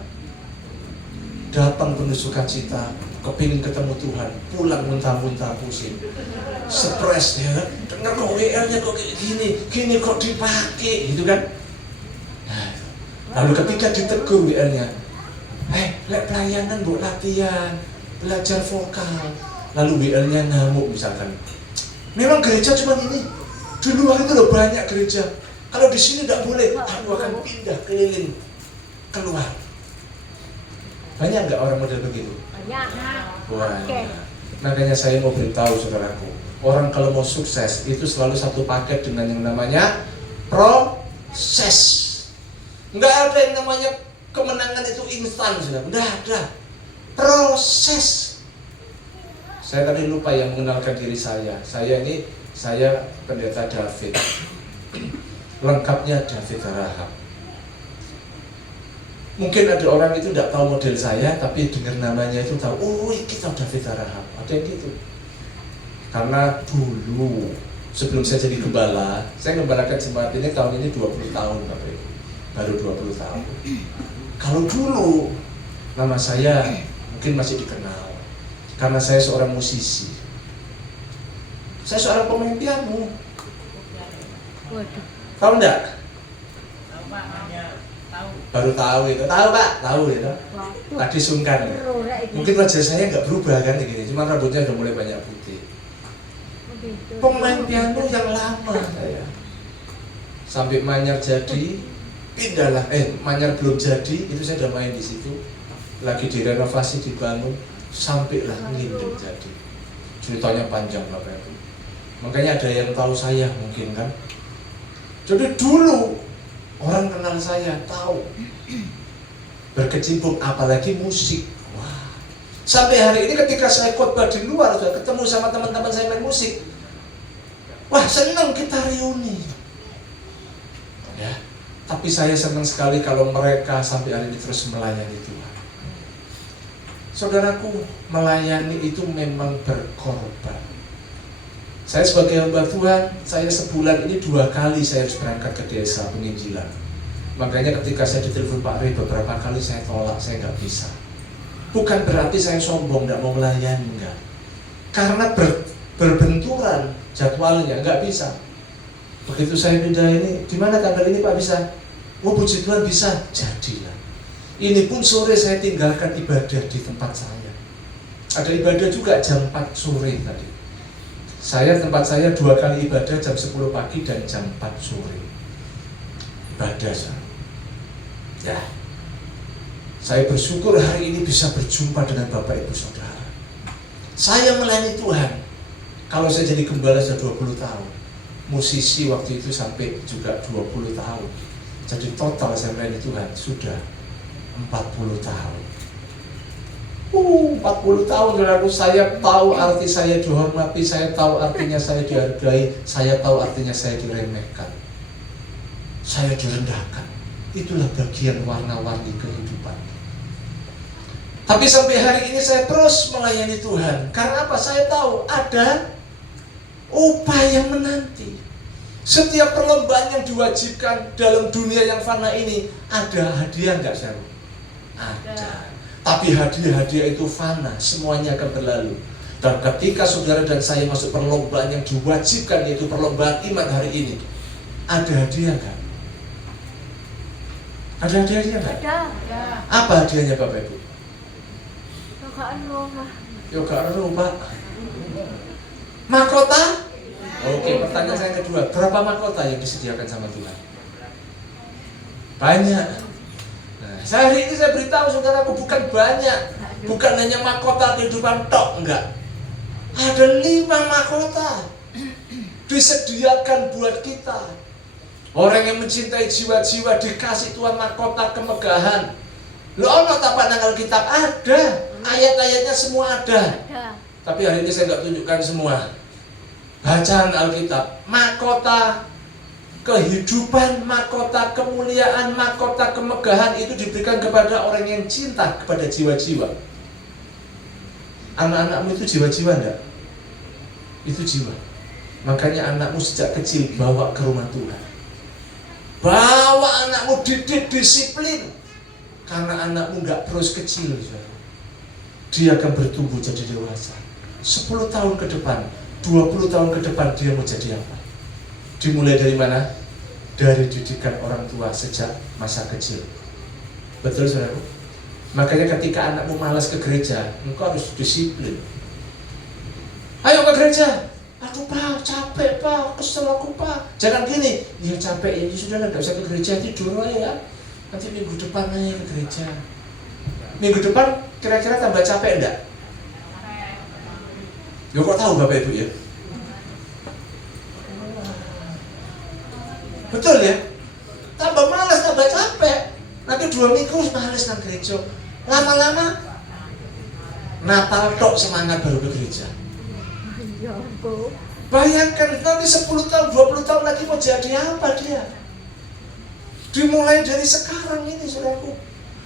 Datang penuh sukacita, kepingin ketemu Tuhan, pulang muntah-muntah pusing, stres ya, dengar kok WL-nya kok kayak gini kok dipakai, gitu kan? Nah, lalu ketika ditegur WL-nya, lek pelayanan buat latihan, belajar vokal, lalu WL-nya ngamuk misalkan, memang gereja cuma ini, Di luar itu loh banyak gereja. Kalau di sini tidak boleh, aku akan pindah keliling keluar. Banyak nggak orang model begitu? Banyak. Banyak. Makanya saya mau beritahu saudaraku, orang kalau mau sukses itu selalu satu paket dengan yang namanya proses. Nggak ada yang namanya kemenangan itu instan, sudah. Nggak ada. Proses. Saya tadi lupa yang mengenalkan diri saya. Saya pendeta David. Lengkapnya David Rahab. Mungkin ada orang itu tidak tahu model saya, tapi dengar namanya itu tahu, oh kita David Rahab. Ada yang gitu. Karena dulu sebelum saya jadi gembala, saya gembalakan jemaat ini tahun ini 20 tahun Bapak Ibu. Baru 20 tahun. Kalau dulu nama saya mungkin masih dikenal karena saya seorang musisi. Saya seorang pemain piano. Waduh. Tahu enggak? Baru tahu itu. Tahu Pak? Tahu itu. Waduh. Tadi sungkan ya. Mungkin wajah saya nggak berubah kan gini, cuma rambutnya udah mulai banyak putih. Begitu. Pemain piano yang lama saya. Sampai Manyar jadi, pindahlah. Manyar belum jadi, itu saya udah main di situ. Lagi direnovasi, dibangun, sampailah Nginden jadi. Ceritanya panjang Bapak Ibu. Makanya ada yang tahu saya mungkin kan. Jadi dulu orang kenal saya, tahu berkecimpung apalagi musik. Wah. Sampai hari ini ketika saya khotbah di luar, sudah ketemu sama teman-teman saya main musik. Wah, senang kita reuni. Ya. Tapi saya senang sekali kalau mereka sampai hari ini terus melayani Tuhan. Saudaraku, melayani itu memang berkorban. Saya sebagai hamba Tuhan, saya sebulan ini 2 kali saya harus berangkat ke desa penginjilan. Makanya ketika saya ditelepon Pak Ri beberapa kali saya tolak, saya nggak bisa. Bukan berarti saya sombong, nggak mau melayani, enggak. Karena berbenturan jadwalnya, nggak bisa. Begitu saya pindah ini, di mana tanggal ini Pak bisa? Oh puji Tuhan bisa, jadilah. Ini pun sore saya tinggalkan ibadah di tempat saya. Ada ibadah juga jam 4 sore tadi. Tempat saya 2 kali ibadah jam 10 pagi dan jam 4 sore. Ibadah saya. Ya. Saya bersyukur hari ini bisa berjumpa dengan Bapak Ibu Saudara. Saya melayani Tuhan. Kalau saya jadi gembala sudah 20 tahun. Musisi waktu itu sampai juga 20 tahun. Jadi total saya melayani Tuhan sudah 40 tahun. 40 tahun saudaraku, saya tahu arti saya dihormati, saya tahu artinya saya dihargai, saya tahu artinya saya diremehkan, saya direndahkan. Itulah bagian warna-warni kehidupan. Tapi sampai hari ini saya terus melayani Tuhan. Karena apa? Saya tahu ada upah yang menanti. Setiap perlombaan yang diwajibkan dalam dunia yang fana ini, ada hadiah enggak Syarul? Ada. Tapi hadiah-hadiah itu fana, semuanya akan berlalu. Dan ketika saudara dan saya masuk perlombaan yang diwajibkan, yaitu perlombaan iman hari ini, ada hadiah enggak? Ada hadiahnya enggak? Ada. Apa hadiahnya Bapak Ibu? Yogaan rumah. Yoga Pak. Mahkota? Oke, pertanyaan saya kedua, berapa mahkota yang disediakan sama Tuhan? Banyak. Nah, hari ini saya beritahu saudaraku, bukan banyak, bukan hanya mahkota kehidupan tok, enggak. Ada 5 mahkota disediakan buat kita. Orang yang mencintai jiwa-jiwa dikasih Tuhan mahkota kemegahan. Loh, ono tapak nang Alkitab ada, ayat-ayatnya semua ada. Tapi hari ini saya nggak tunjukkan semua. Bacaan Alkitab, mahkota kehidupan, mahkota kemuliaan, mahkota kemegahan itu diberikan kepada orang yang cinta kepada jiwa-jiwa. Anak-anakmu itu jiwa-jiwa enggak? Itu jiwa. Makanya anakmu sejak kecil bawa ke rumah Tuhan. Bawa anakmu, didik, disiplin. Karena anakmu enggak terus kecil, dia akan bertumbuh jadi dewasa. 10 tahun ke depan, 20 tahun ke depan dia mau jadi apa? Dimulai dari mana? Dari didikan orang tua sejak masa kecil. Betul saudaraku? Makanya ketika anakmu malas ke gereja, engkau harus disiplin. Ayo ke gereja. Aduh Pak, capek Pak, kesel aku Pak. Jangan gini, ya capek ya sudah lah, nggak usah ke gereja, tidur aja ya. Nanti minggu depan aja ke gereja. Minggu depan kira-kira tambah capek enggak? Ya kok tahu Bapak Ibu ya? Betul ya? Tambah malas, tambah capek. Nanti 2 minggu malas nang gereja. Lama-lama Natal tok semangat baru ke gereja. Ya ampun. Bayangkan nanti 10 tahun, 20 tahun lagi mau jadi apa dia? Dimulai dari sekarang ini saudaraku.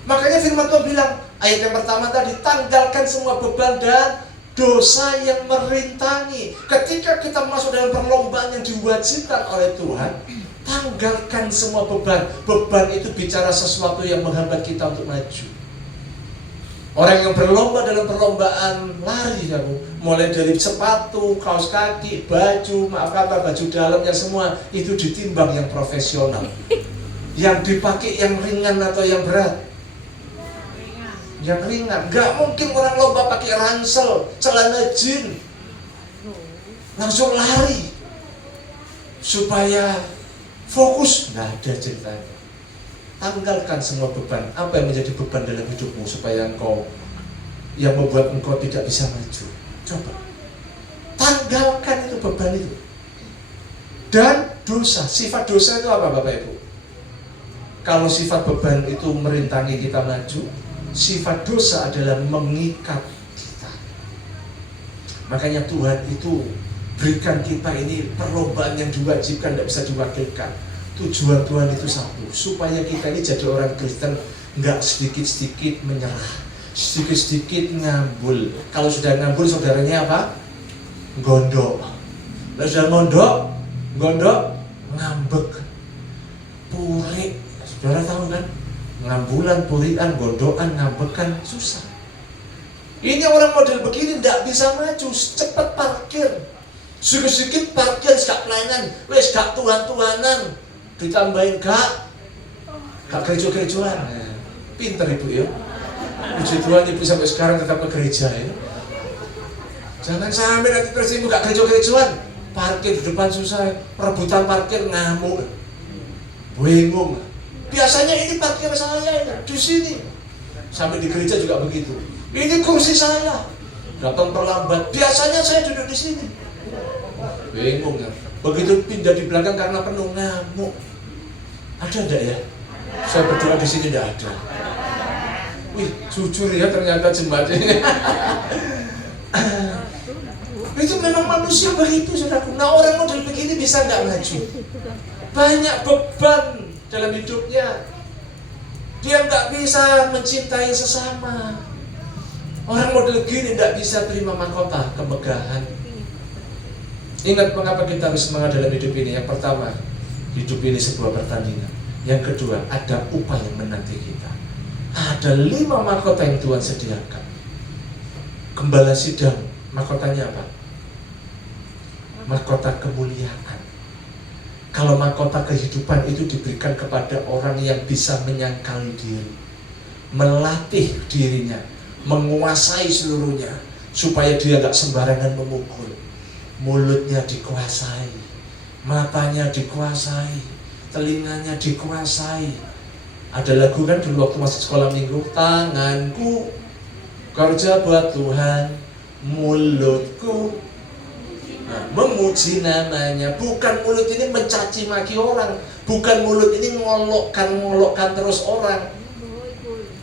Makanya firman Tuhan bilang, ayat yang pertama tadi, tanggalkan semua beban dan dosa yang merintangi. Ketika kita masuk dalam perlombaan yang diwajibkan oleh Tuhan, tanggalkan semua beban. Beban itu bicara sesuatu yang menghambat kita untuk maju. Orang yang berlomba dalam perlombaan lari, mulai dari sepatu, kaos kaki, baju, baju dalamnya semua itu ditimbang yang profesional. Yang dipakai yang ringan atau yang berat? Yang ringan. Gak mungkin orang lomba pakai ransel, celana jeans, langsung lari supaya fokus. Nggak ada ceritanya. Tanggalkan semua beban. Apa yang menjadi beban dalam hidupmu supaya engkau, yang membuat engkau tidak bisa maju? Coba tanggalkan itu beban itu. Dan dosa, sifat dosa itu apa Bapak Ibu? Kalau sifat beban itu merintangi kita maju, sifat dosa adalah mengikat kita. Makanya Tuhan itu berikan kita ini perlombaan yang diwajibkan, tidak bisa diwakilkan. Tujuan Tuhan itu satu, supaya kita ini jadi orang Kristen nggak sedikit-sedikit menyerah, sedikit-sedikit ngambul. Kalau sudah ngambul, saudaranya apa? Gondok. Kalau sudah gondok, ngambek, purik. Saudara tahu kan? Ngambulan, purikan, gondokan, ngambekan, susah. Ini orang model begini nggak bisa maju, cepat parkir. Sedikit-sedikit parkir, gak pelayanan, wes gak tuhan-tuhanan. Ditambahin gak gereja-gerejaan. Pinter Ibu ya. Puji Tuhan Ibu sampai sekarang tetap ke gereja ya. Jangan sampai nanti tersinggung gak gereja-gerejaan. Parkir di depan susah, rebutan parkir ngamuk, bingung. Biasanya ini parkir saya di sini. Sampai di gereja juga begitu. Ini kursi saya, datang terlambat. Biasanya saya duduk di sini. Bingung ya. Begitu pindah di belakang karena penuh, ngamuk. Ada enggak ya? Saya berdoa di sini enggak ada. Wih, jujur ya ternyata jemaatnya. Itu memang manusia begitu, saudaraku. Nah, orang model begini bisa enggak maju? Banyak beban dalam hidupnya. Dia enggak bisa mencintai sesama. Orang model gini enggak bisa terima mahkota kemegahan. Ingat mengapa kita harus semangat dalam hidup ini. Yang pertama, hidup ini sebuah pertandingan. Yang kedua, ada upah yang menanti kita. Ada 5 mahkota yang Tuhan sediakan. Gembala sidang, mahkotanya apa? Mahkota kemuliaan. Kalau mahkota kehidupan itu diberikan kepada orang yang bisa menyangkali diri, melatih dirinya, menguasai seluruhnya, supaya dia gak sembarangan memukul. Mulutnya dikuasai, matanya dikuasai, telinganya dikuasai. Ada lagu kan dulu waktu masih sekolah minggu, tanganku kerja buat Tuhan, mulutku memuji namanya. Bukan mulut ini mencaci maki orang, bukan mulut ini ngolokkan terus orang.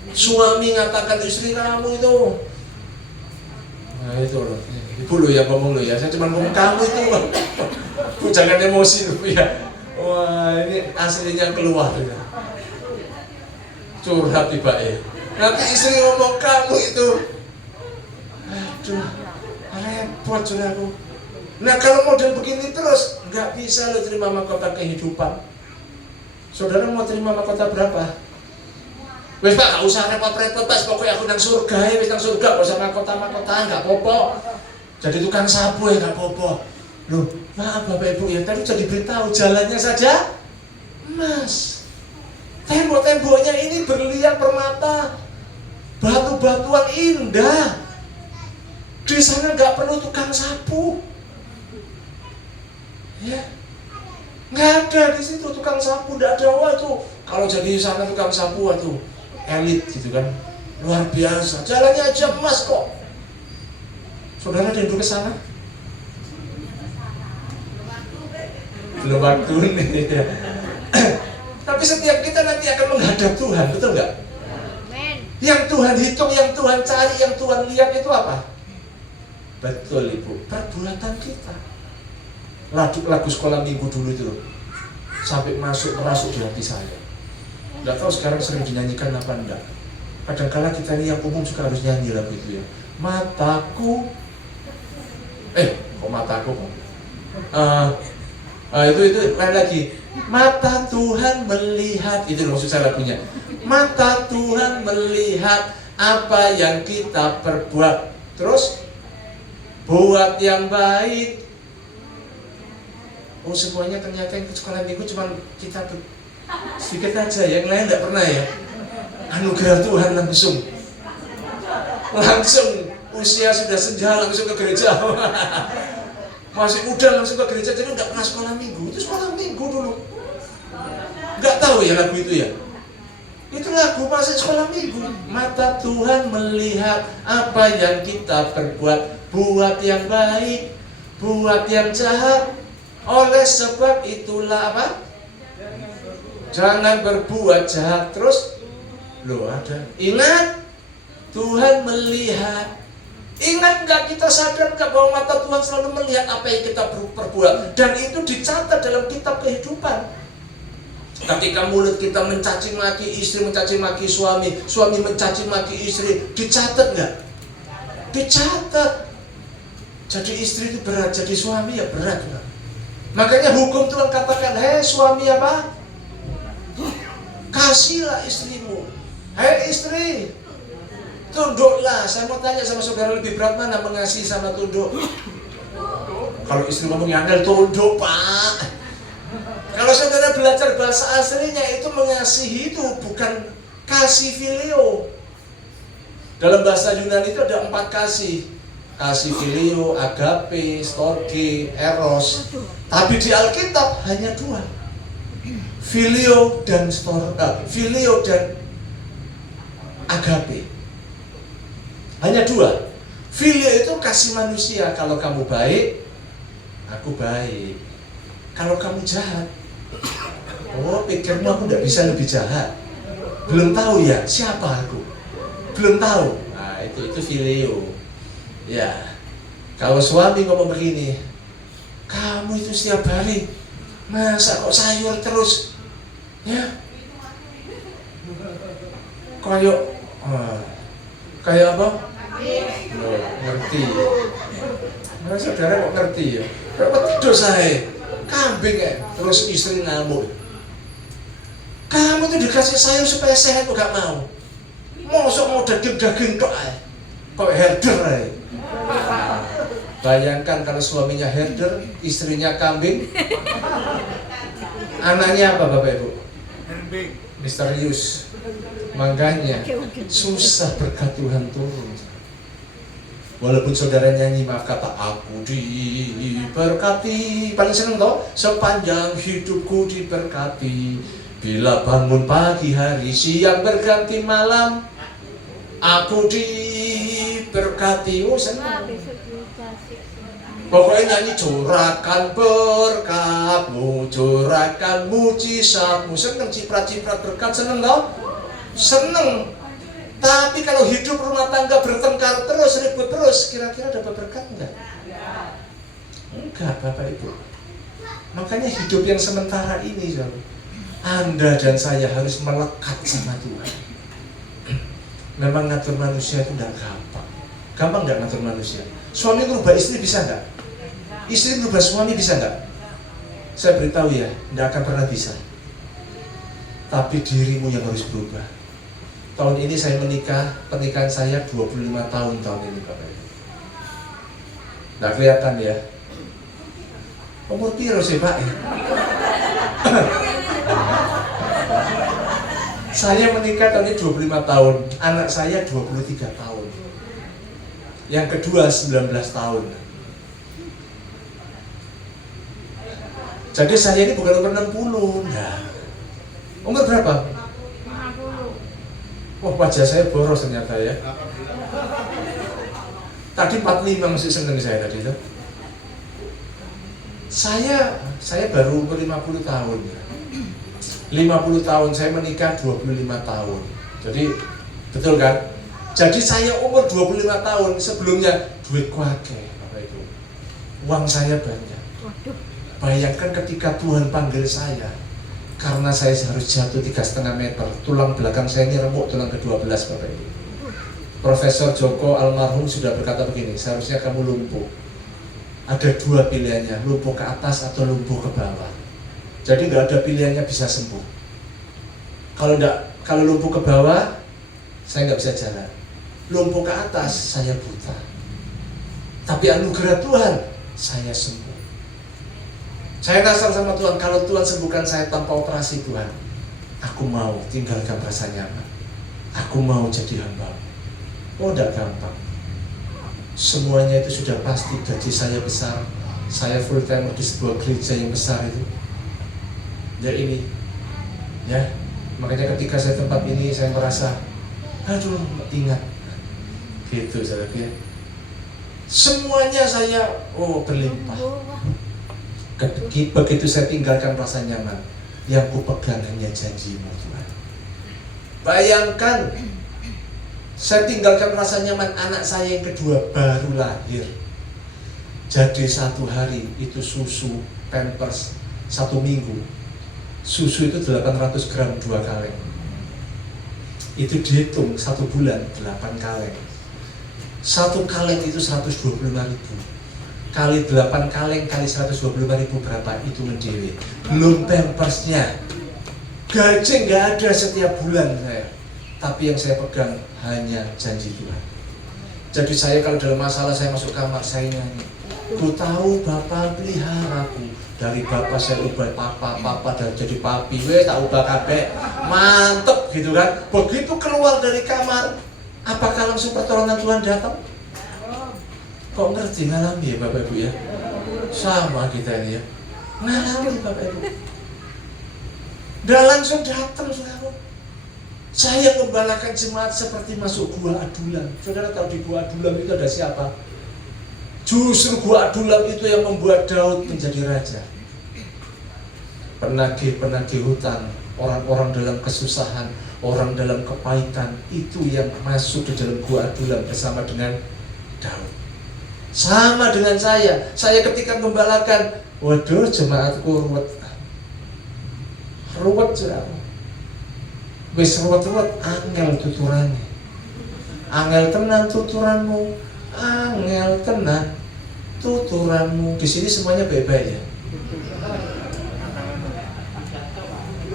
Suami ngatakan istri kamu itu, nah itu loh. Ibu lo ya ngomong lo ya, saya cuma ngomong kamu itu. Bu jangan emosi lo ya. Wah ini aslinya keluar ya. Curhat tiba ya. Nanti istri ngomong kamu itu. Aduh, repot saudaraku. Nah kalau model begini terus, nggak bisa lo terima mahkota kehidupan. Saudara mau terima mahkota berapa? Wes Pak, gak usah repot-repot Pak, pokoknya aku nang surga ya, wis nang surga, gak usah mahkota-mahkota, gak apa-apa. Jadi tukang sapu ya gak apa-apa. Loh, maaf Bapak Ibu ya, tadi jadi beritahu jalannya saja emas. Tembok-temboknya ini berlian permata, batu-batuan indah. Di sana gak perlu tukang sapu. Ya, nggak ada di situ tukang sapu, nggak ada. Wah itu kalau jadi sana tukang sapu itu elit gitu kan, luar biasa. Jalannya aja emas kok. Saudara ada yang dulu ke sana? Belum waktu nih. Tapi setiap kita nanti akan menghadap Tuhan, betul nggak? Yang Tuhan hitung, yang Tuhan cari, yang Tuhan lihat itu apa? Betul Ibu, perbuatan kita. Lagu sekolah minggu dulu itu loh, sampai merasuk di hati saya. Nggak tahu sekarang sering dinyanyikan apa enggak. Kadang-kala kita ini yang umum juga harus nyanyi lagu itu ya. Mataku, kok mataku kok? Itu lain lagi. Mata Tuhan melihat, itu loh maksud saya lagunya. Mata Tuhan melihat apa yang kita perbuat. Terus buat yang baik. Oh semuanya ternyata yang ke sekolah minggu cuma kita sedikit aja, yang lain tidak pernah ya. Anugerah Tuhan langsung usia sudah senja langsung ke gereja. Masih muda langsung ke gereja, jadi nggak pernah sekolah minggu. Itu sekolah minggu dulu. Nggak tahu ya lagu itu ya. Itu lagu masih sekolah minggu. Mata Tuhan melihat apa yang kita perbuat, buat yang baik, buat yang jahat. Oleh sebab itulah apa? Jangan berbuat jahat. Terus loh ada. Ingat Tuhan melihat. Ingat nggak, kita sadar nggak bahwa mata Tuhan selalu melihat apa yang kita perbuat, dan itu dicatat dalam kitab kehidupan. Ketika mulut kita mencaci maki istri, mencaci maki suami, suami mencaci maki istri, dicatat nggak? Dicatat. Jadi istri itu berat, jadi suami ya berat. Makanya hukum Tuhan katakan, hei suami apa? Kasihlah istrimu. Hei istri, tunduklah. Saya mau tanya sama saudara, lebih berat mana, mengasihi sama tunduk? Kalau istri ngomong ngandel, tunduk pak. Kalau saudara belajar bahasa aslinya itu mengasihi itu bukan kasih filio. Dalam bahasa Yunani itu ada 4 kasih. Kasih filio, agape, storge, eros. Tapi di Alkitab hanya 2. Filio dan filio dan agape. Hanya 2. Filio itu kasih manusia. Kalau kamu baik, aku baik. Kalau kamu jahat, oh pikirmu aku tidak bisa lebih jahat. Belum tahu ya siapa aku. Belum tahu. Nah itu filio. Ya. Kalau suami ngomong begini, kamu itu setiap hari masa kok sayur terus, ya? Kayak apa? Oh, ngerti. Nah, saudara kok ngerti ya? Berapa tidur saya? Kambing ya? Terus istri ngamuk. Kamu tuh dikasih sayur supaya sehat kok gak mau? Mosok mau daging-daging tok aja. Kok herder aja? Bayangkan kalau suaminya herder, istrinya kambing. Anaknya apa Bapak Ibu? Misterius. Makanya susah berkat Tuhan turun. Walaupun saudara nyanyi maaf kata aku diberkati, paling seneng toh, sepanjang hidupku diberkati. Bila bangun pagi hari siang berganti malam, aku diberkati. Oh senang. Pokoknya nyanyi curahkan berkatmu, curahkan mujizatmu. Seneng ciprat-ciprat berkat, seneng toh? Seneng. Tapi kalau hidup rumah tangga bertengkar terus, ribut terus, kira-kira dapat berkat enggak? Enggak Bapak Ibu. Makanya hidup yang sementara ini, Anda dan saya harus melekat sama Tuhan. Memang ngatur manusia itu enggak gampang. Gampang enggak ngatur manusia? Suami merubah istri bisa enggak? Istri merubah suami bisa enggak? Saya beritahu ya, enggak akan pernah bisa. Tapi dirimu yang harus berubah. Tahun ini saya menikah, pernikahan saya 25 tahun tahun ini Bapak Ibu. Nggak kelihatan ya. Umur piro sih Pak? Saya menikah tahun ini 25 tahun, anak saya 23 tahun. Yang kedua 19 tahun. Jadi saya ini bukan umur 60. Nah. Umur berapa? 50. Wah, wajah saya boros ternyata ya. Tadi 45 masih seneng saya tadi itu. Saya baru umur 50 tahun. 50 tahun, saya menikah 25 tahun. Jadi betul kan? Jadi saya umur 25 tahun, sebelumnya duit kuake, Bapak Ibu. Uang saya banyak. Waduh. Bayangkan ketika Tuhan panggil saya, karena saya harus jatuh 3,5 meter, tulang belakang saya ini remuk, tulang ke-12, Bapak Ibu. Profesor Joko almarhum sudah berkata begini, seharusnya kamu lumpuh. Ada 2 pilihannya, lumpuh ke atas atau lumpuh ke bawah. Jadi nggak ada pilihannya bisa sembuh. Kalau lumpuh ke bawah, saya nggak bisa jalan. Lumpuh ke atas, saya buta. Tapi anugerah Tuhan, saya sembuh. Saya nasar sama Tuhan, kalau Tuhan sembuhkan saya tanpa operasi Tuhan, aku mau tinggalkan rasa nyaman. Aku mau jadi hamba. Oh, tidak gampang. Semuanya itu sudah pasti, gaji saya besar. Saya full time di sebuah gereja yang besar itu. Ya ini, ya. Makanya ketika saya tempat ini, saya merasa, aduh, ingat. Gitu, saudara ya. Semuanya saya, berlimpah. Begitu saya tinggalkan rasa nyaman, yang ku pegang hanya janji-Mu Tuhan. Bayangkan, saya tinggalkan rasa nyaman, anak saya yang kedua baru lahir. Jadi 1 hari itu susu Pampers 1 minggu. Susu itu 800 gram 2 kaleng. Itu dihitung 1 bulan 8 kaleng. 1 kaleng itu 125.000. Kali 8 kaleng kali 125.000 berapa? Itu mendewe. Belum Pampersnya. Gaji nggak ada setiap bulan saya. Tapi yang saya pegang hanya janji Tuhan. Jadi saya kalau dalam masalah saya masuk kamar saya nyanyi. Ku tahu Bapa peliharaku. Dari Bapa saya ubah papa dan jadi papi. Tak ubah kabeh. Mantep gitu kan. Begitu keluar dari kamar, apakah langsung pertolongan Tuhan datang? Kok ngerti ngalami ya Bapak Ibu ya? Sama kita ini ya. Ngalami Bapak Ibu. Dan langsung datang saudara. Saya membalakan jemaat seperti masuk gua Adulam. Saudara tahu di gua Adulam itu ada siapa? Justru gua Adulam itu yang membuat Daud menjadi raja. Penagih-penagih hutang, orang-orang dalam kesusahan, orang dalam kepahitan, itu yang masuk di dalam gua Adulam bersama dengan Daud. Sama dengan saya ketika membalakan, waduh jemaatku ruwet saudara. Wis ruwet-ruwet angel tuturannya. Angel tenan tuturanmu, angel tenan tuturanmu. Di sini semuanya bebas ya.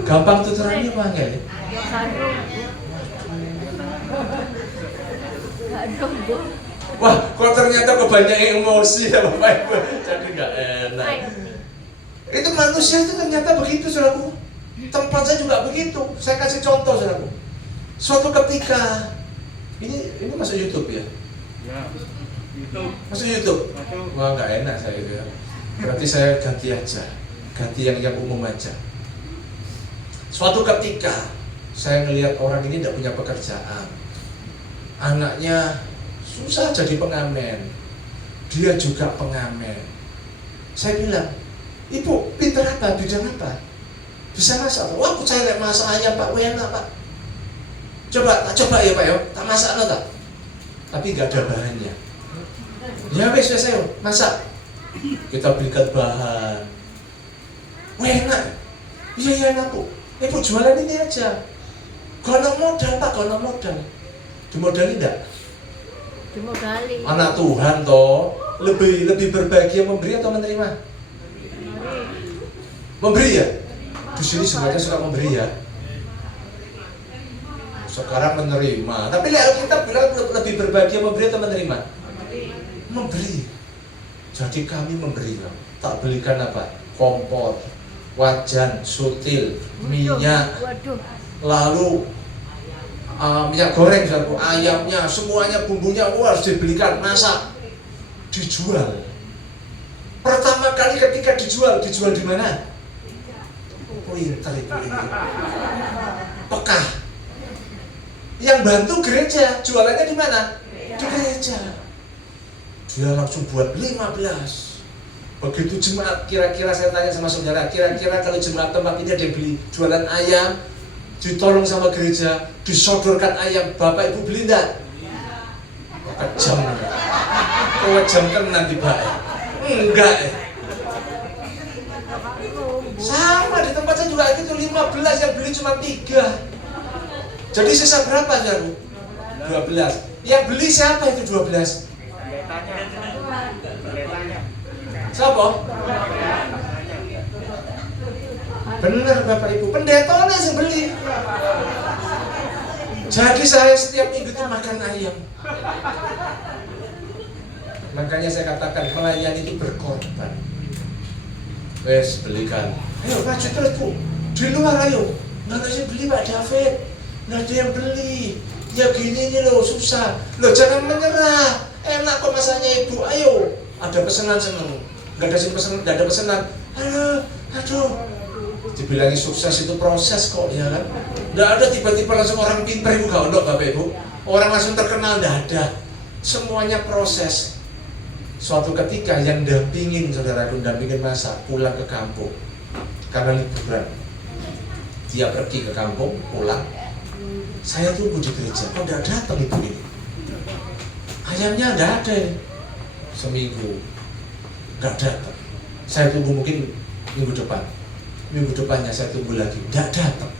Gampang tuturannya apa angel? Wah, kok ternyata kebanyakan emosi ya Bapak Ibu. Jadi nggak enak. Itu manusia itu ternyata begitu saudaraku. Tempat saya juga begitu. Saya kasih contoh saudaraku. Suatu ketika ini masuk YouTube ya? Ya, YouTube. Masuk YouTube? Masuk. Wah nggak enak saya itu ya. Berarti saya ganti aja. Ganti yang umum aja. Suatu ketika saya melihat orang ini tidak punya pekerjaan. Anaknya susah jadi pengamen. Dia juga pengamen. Saya bilang, Ibu pintar apa? Bidang apa? Bisa masak? Wah, aku cari masak ayam Pak, enak Pak. Coba ya Pak ya, tak masak no tak? Tapi nggak ada bahannya. Ya wes saya masak. Kita belikan bahan. Wah enak. Iya enak Bu. Ibu jualan ini aja. Gono modal Pak, gono modal. Dimodali enggak? Dimodali. Anak Tuhan toh, lebih berbahagia memberi atau menerima? Memberi ya? Di sini semuanya suka memberi ya. Sekarang menerima. Tapi Alkitab bilang lebih berbahagia memberi atau menerima? Memberi. Jadi kami memberi. Tak belikan apa? Kompor, wajan, sutil, minyak, lalu minyak goreng, ayamnya, semuanya bumbunya harus dibelikan, masak, dijual. Pertama kali ketika dijual di mana? Pinter ibu ini. Pekah. Yang bantu gereja, jualannya di mana? Di gereja. Dia langsung buat 15. Begitu jemaat, kira-kira saya tanya sama saudara, kira-kira kalau jemaat tempat ini ada yang beli jualan ayam, ditolong sama gereja, disodorkan ayam, Bapak Ibu beli enggak? Kejam. Kejam kan nanti baik. Enggak. Sama di tempat saya juga itu 15 yang beli cuma 3. Jadi sisa berapa ya Bu? 12. Yang beli siapa itu 12? Siapa? Bener Bapak Ibu, pendetanya yang beli. Jadi saya setiap minggu itu makan ayam. Makanya saya katakan melayani itu berkorban. Wes belikan. Ayo maju terus Bu. Di luar ayo. Nggak ada yang beli Pak David. Nggak ada yang beli. Ya gini nih loh susah. Loh jangan menyerah. Enak kok masanya Ibu. Ayo. Ada pesanan seneng. Nggak ada pesanan. Nggak ada pesanan. Aduh. Dibilangi sukses itu proses kok ya kan. Nggak ada tiba-tiba langsung orang pintar Ibu gak ada Bapak Ibu. Orang langsung terkenal nggak ada. Semuanya proses. Suatu ketika yang dampingin saudaraku, dampingin masa pulang ke kampung karena liburan. Dia pergi ke kampung, pulang. Saya tunggu di gereja, kok tidak datang ibu ini? Ayamnya tidak ada. Seminggu nggak datang. Saya tunggu mungkin minggu depan. Minggu depannya saya tunggu lagi, tidak datang.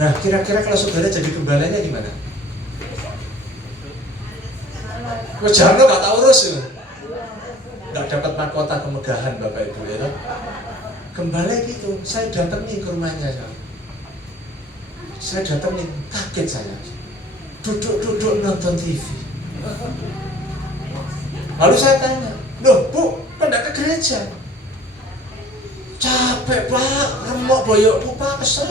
Nah, kira-kira kalau saudara jadi gembalanya gimana? Jangan nggak tahu urus ya. Nggak dapat mahkota kemegahan Bapak Ibu ya. Gembala gitu, saya datengin ke rumahnya. Saya datengin, kaget saya. Duduk nonton TV. Lalu saya tanya, loh Bu, kok nggak ke gereja? Capek Pak, remuk boyokku Pak, kesel.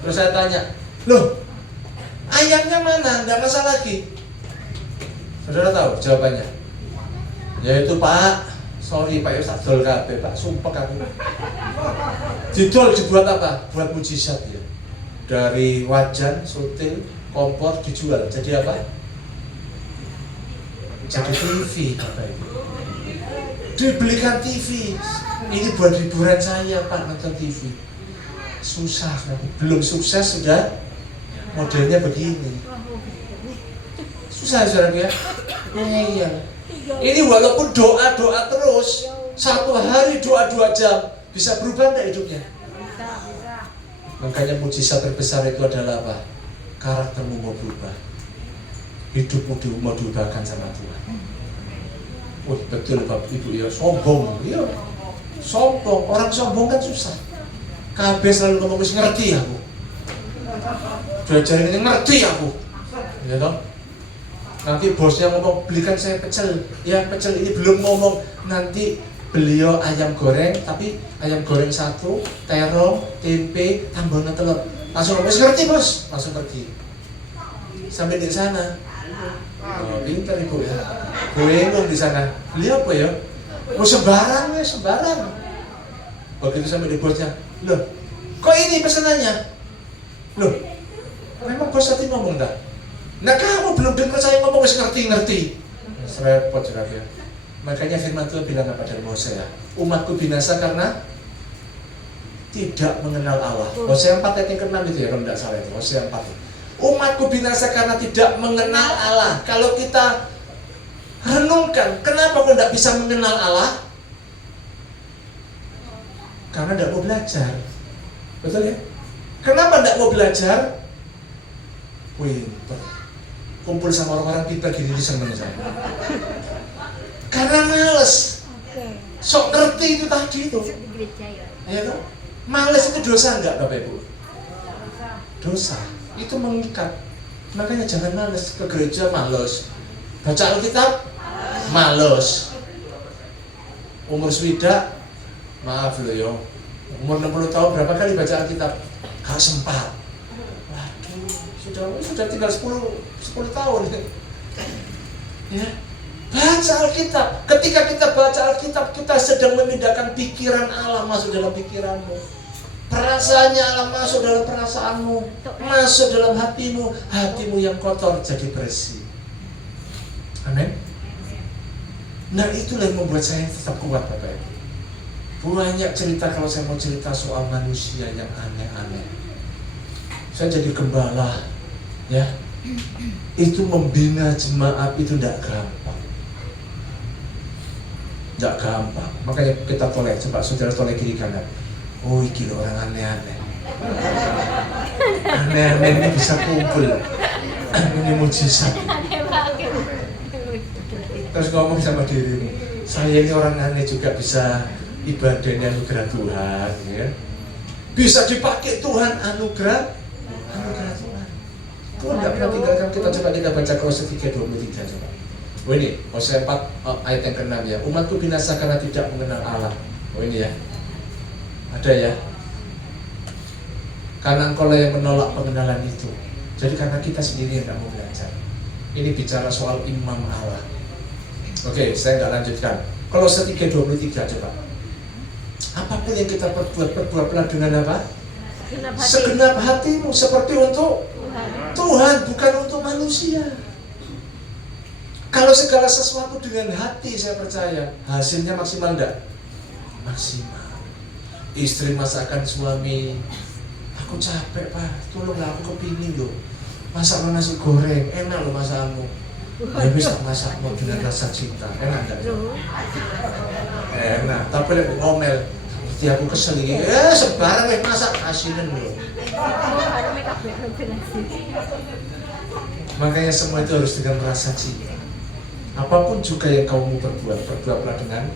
Terus saya tanya, loh ayamnya mana? Nggak masak lagi? Saudara tahu jawabannya? Yaitu Pak, sorry Pak, ya sadol kabeh Pak, sumpah aku. Didol dibuat apa? Buat mujizat ya. Dari wajan, sutil, kompor dijual. Jadi apa? Jadi TV Bapak Ibu. Dibelikan TV. Ini buat hiburan saya Pak, nonton TV. Susah, belum sukses sudah modelnya begini. Susah saudara ya. Iya. Ini walaupun doa terus, satu hari doa 2 jam, bisa berubah enggak hidupnya? Makanya mujizat terbesar itu adalah apa? Karaktermu mau berubah. Hidupmu mau diubahkan sama Tuhan. Wah betul Bapak Ibu ya, sombong. Iya. Sombong, orang sombong kan susah. KB selalu ngomong ngerti aku. Diajarin ini ngerti aku. Ya toh? Nanti bosnya ngomong belikan saya pecel. Ya pecel ini belum ngomong. Nanti beliau ayam goreng, tapi ayam goreng 1, terong, tempe, tambahnya telur. Langsung ngomong ngerti bos, langsung pergi. Sampai di sana. Oh, pintar Ibu ya. Bingung di sana. Beli apa ya? Oh sembarang ya, sembarang. Begitu sampai di bosnya, loh, kok ini pesanannya? Loh, memang bos tadi ngomong tak? Nah kamu belum dengar saya ngomong, wis ngerti. Repot juga ya. Makanya firman Tuhan bilang kepada Hosea, umatku binasa karena tidak mengenal Allah. Hosea 4 ayat yang ke-6 itu ya, kalau tidak salah itu. Hosea 4. Umatku binasa karena tidak mengenal Allah. Kalau kita renungkan, kenapa kok tidak bisa mengenal Allah? Karena tidak mau belajar. Betul ya? Kenapa tidak mau belajar? Pintar. Kumpul sama orang-orang pintar gini seneng saya. Karena males. Sok ngerti itu tadi itu. Ya toh? Males itu dosa enggak Bapak Ibu? Dosa. Itu mengikat. Makanya jangan males ke gereja, males. Baca Alkitab, males. Umur swidak, maaf loh yo. Umur 60 tahun berapa kali baca Alkitab? Gak sempat. Waduh, sudah tinggal 10 tahun. Ya. Baca Alkitab. Ketika kita baca Alkitab, kita sedang memindahkan pikiran Allah masuk dalam pikiranmu. Perasaannya Allah masuk dalam perasaanmu, masuk dalam hatimu. Hatimu yang kotor jadi bersih. Amin. Nah, itulah yang membuat saya tetap kuat, Bapak Ibu. Banyak cerita kalau saya mau cerita soal manusia yang aneh-aneh. Saya jadi gembala, ya. Itu membina jemaat itu tidak gampang. Tidak gampang. Makanya kita tolek, coba saudara tolek kiri kanan. Oh, iki loh orang aneh-aneh. Aneh-aneh ini bisa kumpul. Ini mujizat. Terus ngomong sama dirimu, saya ini orang aneh juga bisa ibadahnya anugerah Tuhan, ya. Bisa dipakai Tuhan anugerah Tuhan. Tuhan nggak pernah tinggalkan kita. Coba kita baca Kolose 3:23 coba. Oh ini, Hosea 4 ayat yang ke-6 ya. Umatku binasa karena tidak mengenal Allah. Oh ini ya. Ada ya. Karena engkau lah yang menolak pengenalan itu. Jadi karena kita sendiri yang tidak mau belajar. Ini bicara soal imam Allah. Oke, saya nggak lanjutkan. Kolose 3:23 coba. Apapun yang kita perbuatlah dengan apa? Segenap hatimu, seperti untuk Tuhan, bukan untuk manusia. Kalau segala sesuatu dengan hati, saya percaya hasilnya maksimal enggak? Maksimal. Istri masakan suami, aku capek Pak, tolonglah aku kepingin loh. Masak nasi goreng, enak loh masakanmu. Ya bisa masakmu dengan rasa cinta, enak enggak? Enak, tapi lagi ngomel. Seperti aku kesel ini, sebarang yang masak asinan loh. Makanya semua itu harus dengan rasa cinta. Apapun juga yang kamu berbuat, berbuatlah dengan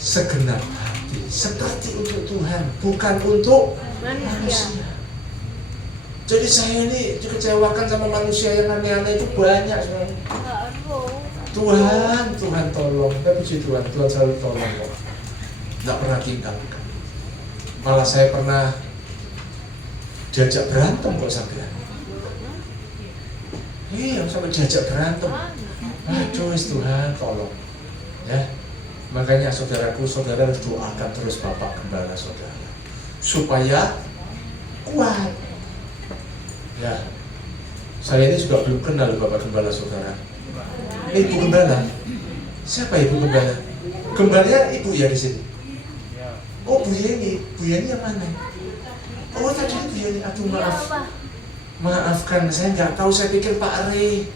segenap hati, seperti untuk Tuhan, bukan untuk manusia. Jadi saya ini dikecewakan sama manusia yang aneh-aneh itu banyak. Tuhan tolong, tapi puji Tuhan selalu tolong kok. Nggak pernah tinggalkan. Malah saya pernah diajak berantem kok sampai. Iya, sampai diajak berantem. Aduh, Tuhan tolong. Ya. Makanya saudaraku, saudara harus doakan terus Bapak Gembala saudara supaya kuat. Ya. Saya ini juga belum kenal Bapak Gembala saudara. Ibu Gembala. Siapa Ibu Gembala? Gembalanya Ibu ya di sini. Oh, Bu Yeni yang mana? Oh, tadi Bu Yeni. Aduh, maafkan, saya nggak tahu, saya pikir Pak Ray.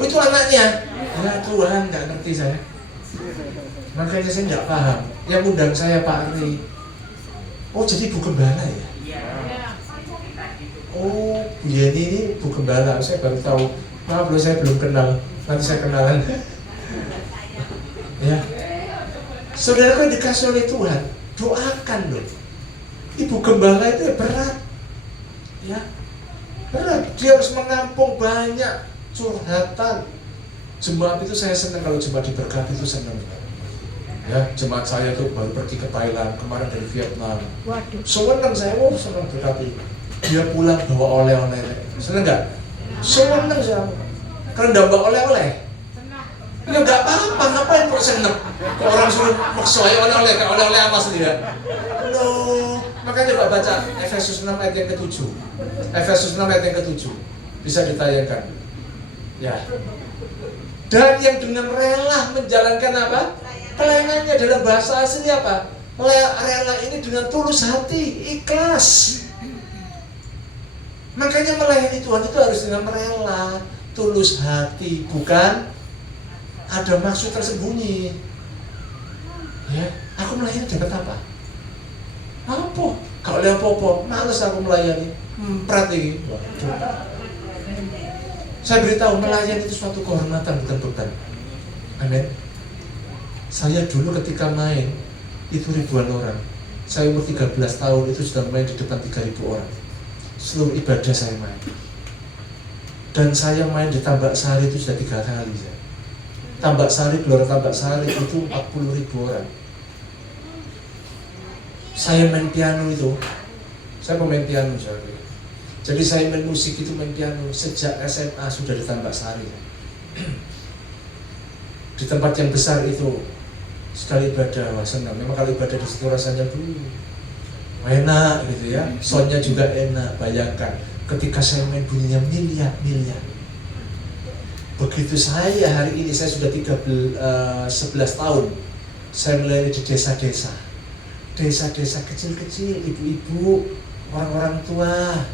Oh, itu anaknya. Ya Tuhan, nggak ngerti saya. Makanya saya nggak paham. Yang undang saya Pak Ray. Oh, jadi Bu Gembala ya? Oh, Bu Yeni ini Bu Gembala. Saya baru tahu. Maaf loh, saya belum kenal. Nanti saya kenalan. Ya. Saudara kan dikasih oleh Tuhan, doakan loh. Ibu Gembala itu berat. Ya. Berat. Dia harus menampung banyak curhatan. Jemaat itu saya senang kalau jemaat diberkati itu senang. Ya, jemaat saya tuh baru pergi ke Thailand, kemarin dari Vietnam. Waduh. Senang saya, senang berkati. Dia pulang bawa oleh-oleh. Senang nggak? Senang saya. Karena nggak bawa oleh-oleh. Ya nggak apa-apa, ngapain kok senang? Orang suruh maksa oleh-oleh, oleh-oleh apa sendiri? No. Makanya coba baca Efesus 6 ayat yang ke-7. Efesus 6 ayat yang ke-7. Bisa ditayangkan. Ya. Dan yang dengan rela menjalankan apa? Pelayanannya dalam bahasa asli apa? Rela ini dengan tulus hati, ikhlas. Makanya melayani Tuhan itu harus dengan rela, tulus hati, bukan ada maksud tersembunyi. Ya, aku melayani dapat apa? Apa? Kalau lihat apa-apa, males aku melayani. Prat ini. Saya beritahu, melayani itu suatu kehormatan, bukan beban. Amin. Saya dulu ketika main, itu ribuan orang. Saya umur 13 tahun itu sudah main di depan 3.000 orang. Seluruh ibadah saya main. Dan saya main di Tambak Sari itu sudah 3 kali. Tambak Sari, Gelora Tambak Sari itu 40.000 orang. Saya main piano itu, saya pemain piano saya. Jadi saya main musik itu main piano sejak SMA sudah di Tambak Sari. Di tempat yang besar itu sekali ibadah, wah senang. Memang kalau ibadah di situ rasanya enak gitu ya. Soundnya juga enak. Bayangkan ketika saya main bunyinya miliar. Begitu saya hari ini, saya sudah 11 tahun saya melayani di desa-desa kecil-kecil, ibu-ibu, orang-orang tua.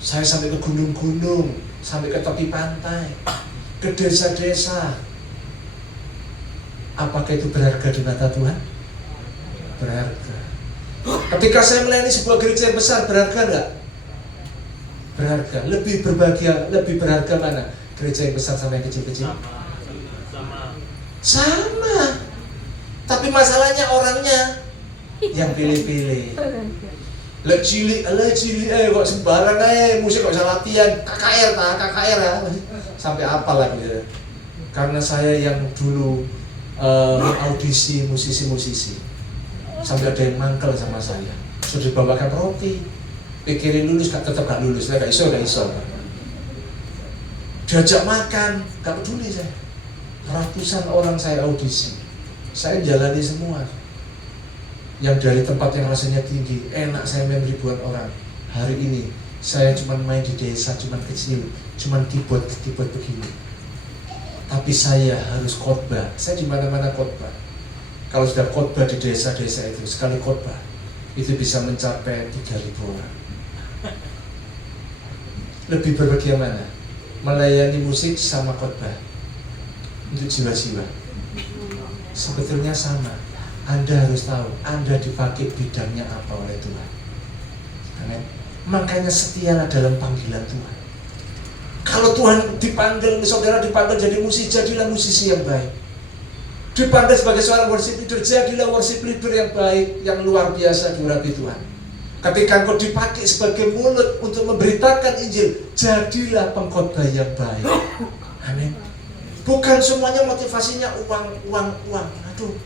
Saya sampai ke gunung-gunung, sampai ke tepi pantai, ke desa-desa. Apakah itu berharga di mata Tuhan? Berharga. Ketika saya melayani sebuah gereja yang besar, berharga enggak? Berharga. Lebih berbahagia, lebih berharga mana? Gereja yang besar sama yang kecil-kecil? Sama. Tapi masalahnya orangnya yang pilih-pilih. Lek cilik kok sembarang aja, musik kok bisa latihan, KKR ya. Sampai apal lah gitu. Karena saya yang dulu audisi musisi-musisi. Sampai ada yang mangkel sama saya. Sudah dibawakan roti. Pikirin lulus, tetap gak lulus, gak iso. Diajak makan, gak peduli saya. Ratusan orang saya audisi. Saya jalani semua. Yang dari tempat yang rasanya tinggi, enak saya main ribuan orang. Hari ini saya cuma main di desa, cuma kecil, cuma keyboard begini. Tapi saya harus khotbah. Saya di mana-mana khotbah. Kalau sudah khotbah di desa-desa itu, sekali khotbah itu bisa mencapai 3.000 orang. Lebih berbahagia mana? Melayani musik sama khotbah untuk jiwa-jiwa. Sebetulnya sama. Anda harus tahu, Anda dipakai bidangnya apa oleh Tuhan. Amin. Makanya setialah dalam panggilan Tuhan. Kalau Tuhan dipanggil, saudara dipanggil jadi musisi, jadilah musisi yang baik. Dipanggil sebagai seorang worship leader, jadilah worship leader yang baik, yang luar biasa di hadapan Tuhan. Ketika engkau dipakai sebagai mulut untuk memberitakan Injil, jadilah pengkhotbah yang baik. Amin. Bukan semuanya motivasinya uang. Aduh,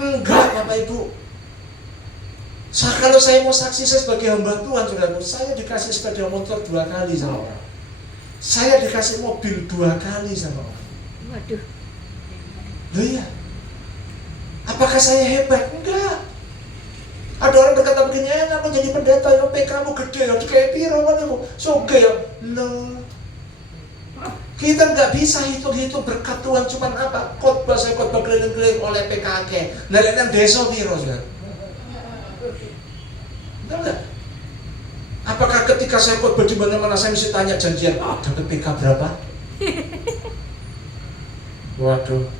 enggak Bapak Ibu. Kalau saya mau saksi, saya sebagai hamba Tuhan, saudara, saya dikasih sepeda motor 2 kali sama orang. Saya dikasih mobil 2 kali sama orang. Waduh. Loh iya. Apakah saya hebat? Enggak. Ada orang berkata begini, enak jadi pendeta, ya PK-mu gede, ya kayak piro kan itu, soge ya. Loh. Kita nggak bisa hitung-hitung berkat Tuhan cuman apa? Khotbah, saya khotbah keliling-keliling oleh PKK. Narian desa piro, saudara? Enggak. Apakah ketika saya khotbah di mana-mana saya mesti tanya janjian, dapat PK berapa? Waduh,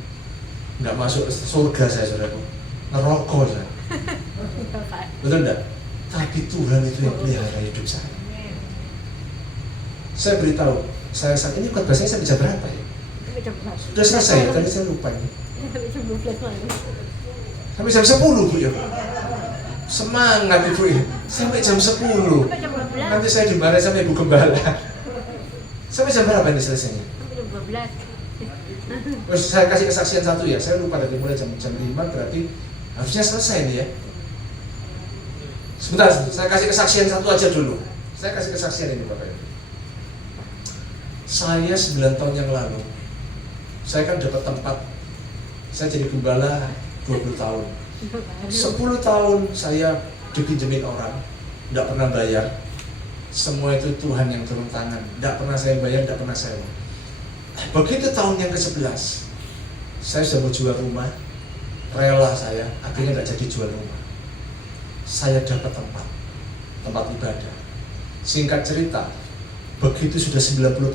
nggak masuk surga saya, saudara. Neraka saya. Betul enggak? Tapi Tuhan itu yang pelihara hidup saya. Saya beritahu, saya saat ini khotbah saya bisa berapa ya? Sudah selesai ya, tadi saya lupa ini. Sampai jam 10 Bu ya. Semangat Ibu ya. Sampai jam 10. Nanti saya dimarahin sama Ibu Gembala. Sampai jam berapa ini selesainya? Terus saya kasih kesaksian satu ya. Saya lupa tadi mulai jam 5 berarti harusnya selesai nih ya. Sebentar, saya kasih kesaksian satu aja dulu. Saya kasih kesaksian ini Bapak Ibu. Saya 9 tahun yang lalu, saya kan dapat tempat. Saya jadi gembala 20 tahun. 10 tahun saya dipinjemin orang, tidak pernah bayar. Semua itu Tuhan yang turun tangan. Tidak pernah saya bayar, tidak pernah saya. Begitu tahun yang ke-11, saya sudah mau jual rumah. Rela saya, akhirnya tidak jadi jual rumah. Saya dapat tempat ibadah. Singkat cerita, begitu sudah 90%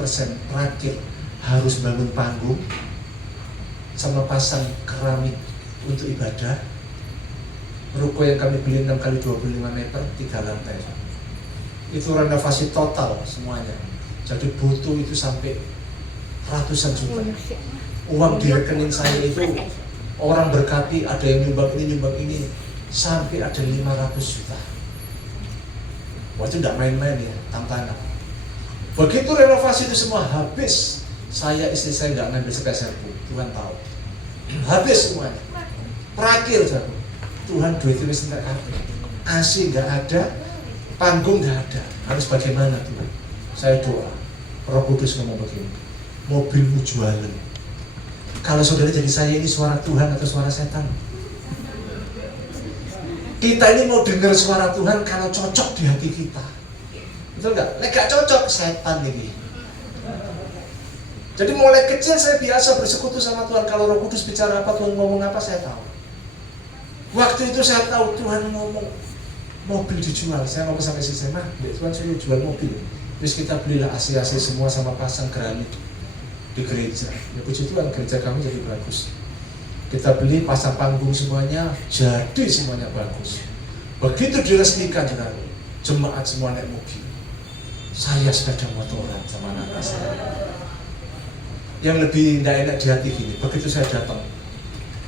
terakhir harus bangun panggung sama pasang keramik untuk ibadah. Ruko yang kami beli 6 kali 25 meter, 3 lantai. Itu renovasi total semuanya. Jadi butuh itu sampai ratusan juta. Uang di rekening saya itu orang berkati, ada yang nyumbang ini, sampai ada 500 juta. Wah itu tidak main-main ya, tantangan. Begitu renovasi itu semua habis, saya istri saya nggak ngambil sepeser pun, Tuhan tahu. Habis semuanya. Terakhir saya, Tuhan duit itu enggak ada, AC nggak ada, panggung nggak ada. Harus bagaimana Tuhan? Saya doa, Roh Kudus ngomong begini. mobilmu jualan. Kalau saudara jadi saya, ini suara Tuhan atau suara setan? Kita ini mau dengar suara Tuhan kalau cocok di hati kita. Betul nggak? Nek gak cocok, setan ini. Jadi mulai kecil saya biasa bersekutu sama Tuhan. Kalau Roh Kudus bicara apa, Tuhan ngomong apa, saya tahu. Waktu itu saya tahu Tuhan ngomong mobil dijual. Saya ngomong sama istri saya, Tuhan suruh jual mobil. Terus kita belilah AC-AC semua sama pasang granit di gereja. Ya puji Tuhan, gereja kami jadi bagus. Kita beli, pasang panggung semuanya, jadi semuanya bagus. Begitu diresmikan, jemaat semua naik mobil. Saya sepeda motoran sama anak saya. Yang lebih tidak enak di hati gini, begitu saya datang,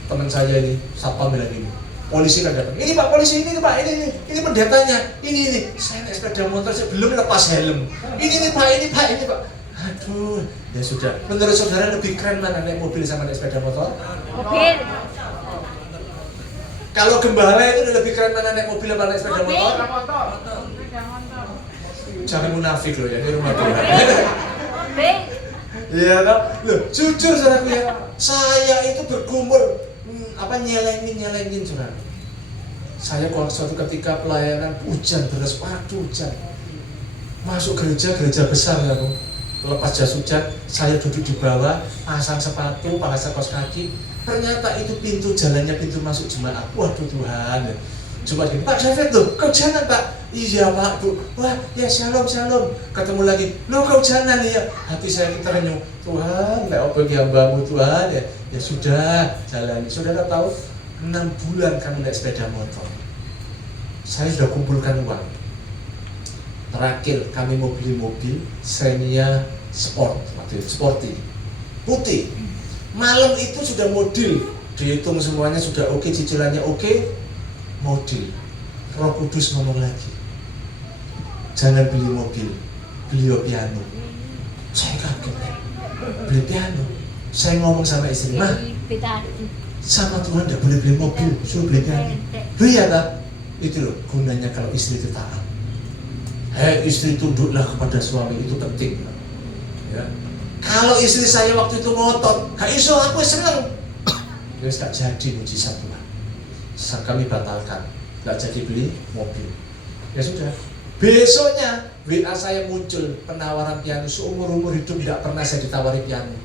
teman saya ini, satpam bilang ini, polisi kan datang, ini Pak polisi, ini Pak, ini pendetanya, ini, saya naik sepeda motor, saya belum lepas helm, ini Pak. Aduh, ya sudah. Menurut saudara lebih keren mana naik mobil sama naik sepeda motor? Mobil. Kalau gembala itu lebih keren mana naik mobil apa naik sepeda motor? Jangan munafik loh ya, ini rumah Tuhan. Mobil. Iya kan? Loh, jujur saudaraku ya, saya itu bergumul nyelengin saudara. Saya kalau suatu ketika pelayanan hujan deras, waduh hujan. Masuk gereja besar ya, Bu. Lepas jas hujan, saya duduk di bawah, pasang sepatu, pasang kaos kaki. Ternyata itu pintu jalannya, pintu masuk jemaat. Waduh Tuhan. Cuma gini, Pak David tuh, kau jalan Pak? Iya Pak, Bu. Wah, ya shalom. Ketemu lagi, lo kau jalan ya? Hati saya terenyuh, Tuhan, nek opo hambamu Tuhan ya. Ya sudah, jalani. Saudara tahu, 6 bulan kami naik sepeda motor. Saya sudah kumpulkan uang. Terakhir kami mau beli mobil Xenia Sport, waktu itu sporty, putih. Malam itu sudah model, dihitung semuanya sudah oke, cicilannya oke. Model. Roh Kudus ngomong lagi, jangan beli mobil, beli piano. Saya kaget, beli piano. Saya ngomong sama istri, Mah, sama Tuhan tidak boleh beli mobil, suruh beli piano. Loh iya tak? Itu loh gunanya kalau istri itu taat. Istri tunduklah kepada suami, itu penting. Ya. Kalau istri saya waktu itu ngotot, gak iso aku seneng, ya gak jadi mujizat Tuhan. Kami batalkan, gak jadi beli mobil. Ya sudah. Besoknya WA saya muncul penawaran piano. Seumur-umur hidup tidak pernah saya ditawari piano.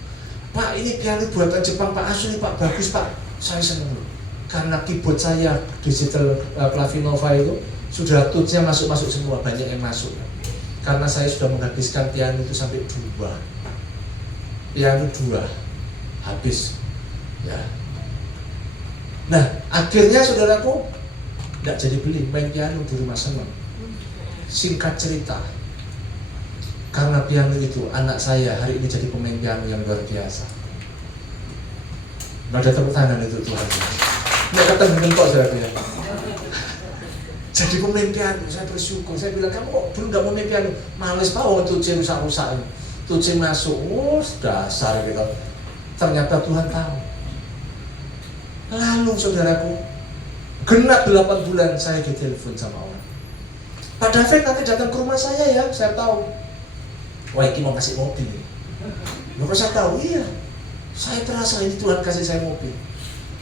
Pak, ini piano buatan Jepang Pak, asli Pak, bagus Pak. Saya seneng loh. Karena keyboard saya digital Clavinova itu sudah touch-nya masuk semua, banyak yang masuk. Karena saya sudah menghabiskan piano itu sampai 2. Piano 2 habis. Ya. Nah, akhirnya saudaraku tidak jadi beli, main piano di rumah senang. Singkat cerita, karena piano itu anak saya hari ini jadi pemain piano yang luar biasa. Ada tepuk tangan itu Tuhan. Nggak ketemu kok saudaraku ya. Jadi pemain piano, saya bersyukur. Saya bilang, kamu kok belum mau main piano? Males Pak, tuce rusak-rusak. Tuce masuk, dasar gitu. Ternyata Tuhan tahu. Lalu saudaraku, genap 8 bulan saya ditelepon sama orang. Pak David nanti datang ke rumah saya ya, saya tahu. Wah, ini mau kasih mobil. Loh, kok saya tahu? Iya. Saya terasa ini Tuhan kasih saya mobil.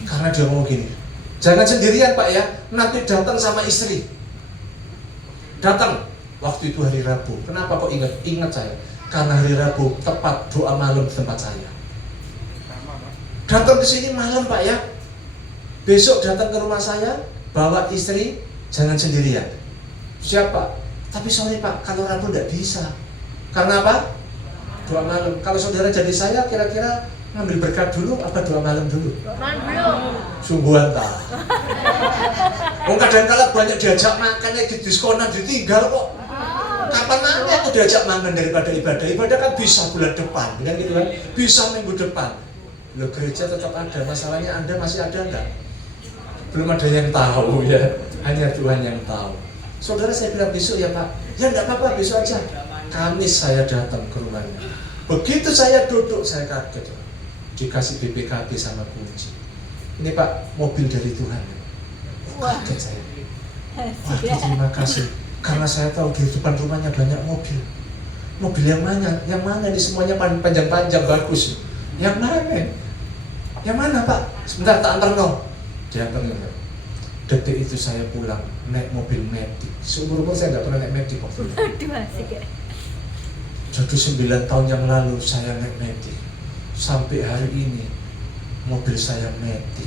Karena dia ngomong gini, jangan sendirian Pak ya, nanti datang sama istri. Datang waktu itu hari Rabu. Kenapa kok ingat saya? Karena hari Rabu tepat doa malam di tempat saya. Datang ke sini malam Pak ya. Besok datang ke rumah saya, bawa istri, jangan sendirian. Siapa? Tapi sorry Pak, kalau Rabu tidak bisa. Karena apa? Doa malam. Kalau saudara jadi saya, kira-kira ngambil berkat dulu apa doa malam dulu? Doa malam dulu. Sungguhan tak. Kadang-kadang banyak diajak makan, lagi diskonan ditinggal kok. Kapan nanti aku diajak makan daripada ibadah? Ibadah kan bisa bulan depan, kan gitu kan? Bisa minggu depan. Loh, gereja tetap ada. Masalahnya Anda masih ada enggak? Belum ada yang tahu ya. Hanya Tuhan yang tahu. Saudara, saya bilang besok ya Pak. Ya enggak apa-apa, besok aja. Kamis saya datang ke rumahnya. Begitu saya duduk, saya kaget. Dikasih BPKB sama kunci. Ini Pak, mobil dari Tuhan. Kaget saya. Waduh, terima kasih. Karena saya tahu di depan rumahnya banyak mobil. mobil yang mana? Yang mana ini semuanya panjang-panjang bagus. Yang mana? Yang mana Pak? Sebentar tak antar no. Dia antar no. Detik itu saya pulang naik mobil Matic. Seumur-umur saya nggak pernah naik Matic waktu itu. Aduh asik ya. Jadi 9 tahun yang lalu saya naik Matic. Sampai hari ini mobil saya Matic.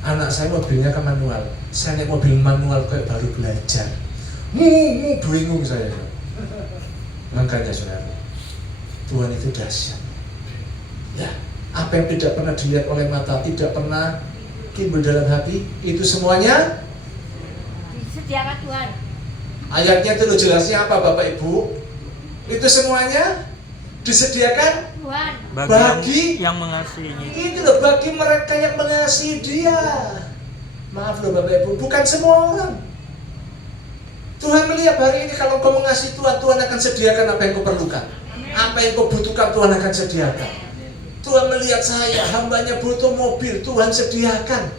Anak saya mobilnya kan manual. Saya naik mobil manual kayak baru belajar. Bingung saya. Makanya saudara, Tuhan itu dahsyat. Ya, apa yang tidak pernah dilihat oleh mata, tidak pernah timbul dalam hati, itu semuanya Disediakan Tuhan. ayatnya itu loh, jelasnya apa Bapak Ibu? Itu semuanya disediakan Tuhan. bagi yang mengasihinya. itu loh, bagi mereka yang mengasihi Dia. Maaf loh Bapak Ibu, bukan semua orang. Tuhan melihat hari ini kalau kau mengasihi Tuhan, Tuhan akan sediakan apa yang kau perlukan. Apa yang kau butuhkan, Tuhan akan sediakan. Tuhan melihat saya, hambanya butuh mobil, Tuhan sediakan.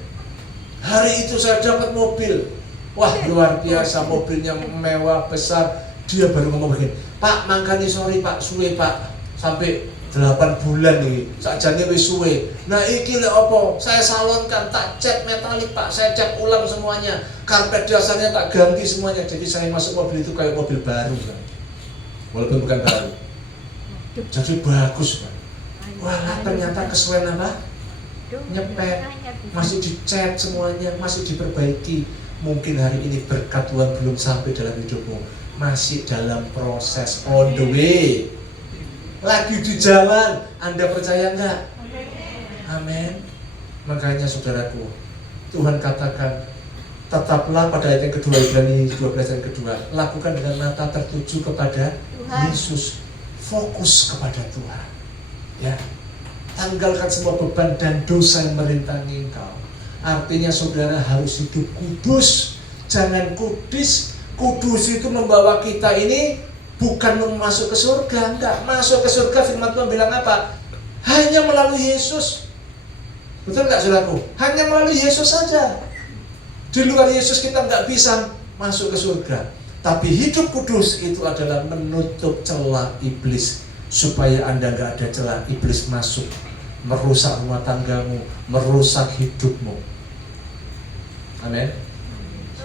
Hari itu saya dapat mobil. Wah luar biasa, mobilnya mewah, besar. Dia baru ngomong begini, Pak mangkani sorry Pak, suwe Pak. Sampai 8 bulan nih, sakjane wis suwe. Nah iki lek opo? Saya salonkan, tak cat metalik Pak, saya cat ulang semuanya. Karpet dasarnya tak ganti semuanya. Jadi saya masuk mobil itu kayak mobil baru kan. Walaupun bukan baru. Jadi bagus Pak. Wah ternyata kesuwen apa? Nyepet, masih dicat semuanya, masih diperbaiki. Mungkin hari ini berkat Tuhan belum sampai dalam hidupmu, masih dalam proses on the way. Lagi di jalan, Anda percaya enggak? Amin. Makanya saudaraku, Tuhan katakan, tetaplah pada ayat yang kedua, Ibrani 12 ayat kedua, lakukan dengan mata tertuju kepada Tuhan. Yesus, fokus kepada Tuhan. Ya, tanggalkan semua beban dan dosa yang merintangi engkau. Artinya saudara harus hidup kudus, jangan kudus. Kudus itu membawa kita ini bukan masuk ke surga, enggak. Masuk ke surga firman Tuhan bilang apa? Hanya melalui Yesus. Betul enggak saudaraku? Hanya melalui Yesus saja. Di luar Yesus kita enggak bisa masuk ke surga. Tapi hidup kudus itu adalah menutup celah iblis, supaya Anda enggak ada celah iblis masuk, merusak rumah tanggamu, merusak hidupmu. Amin.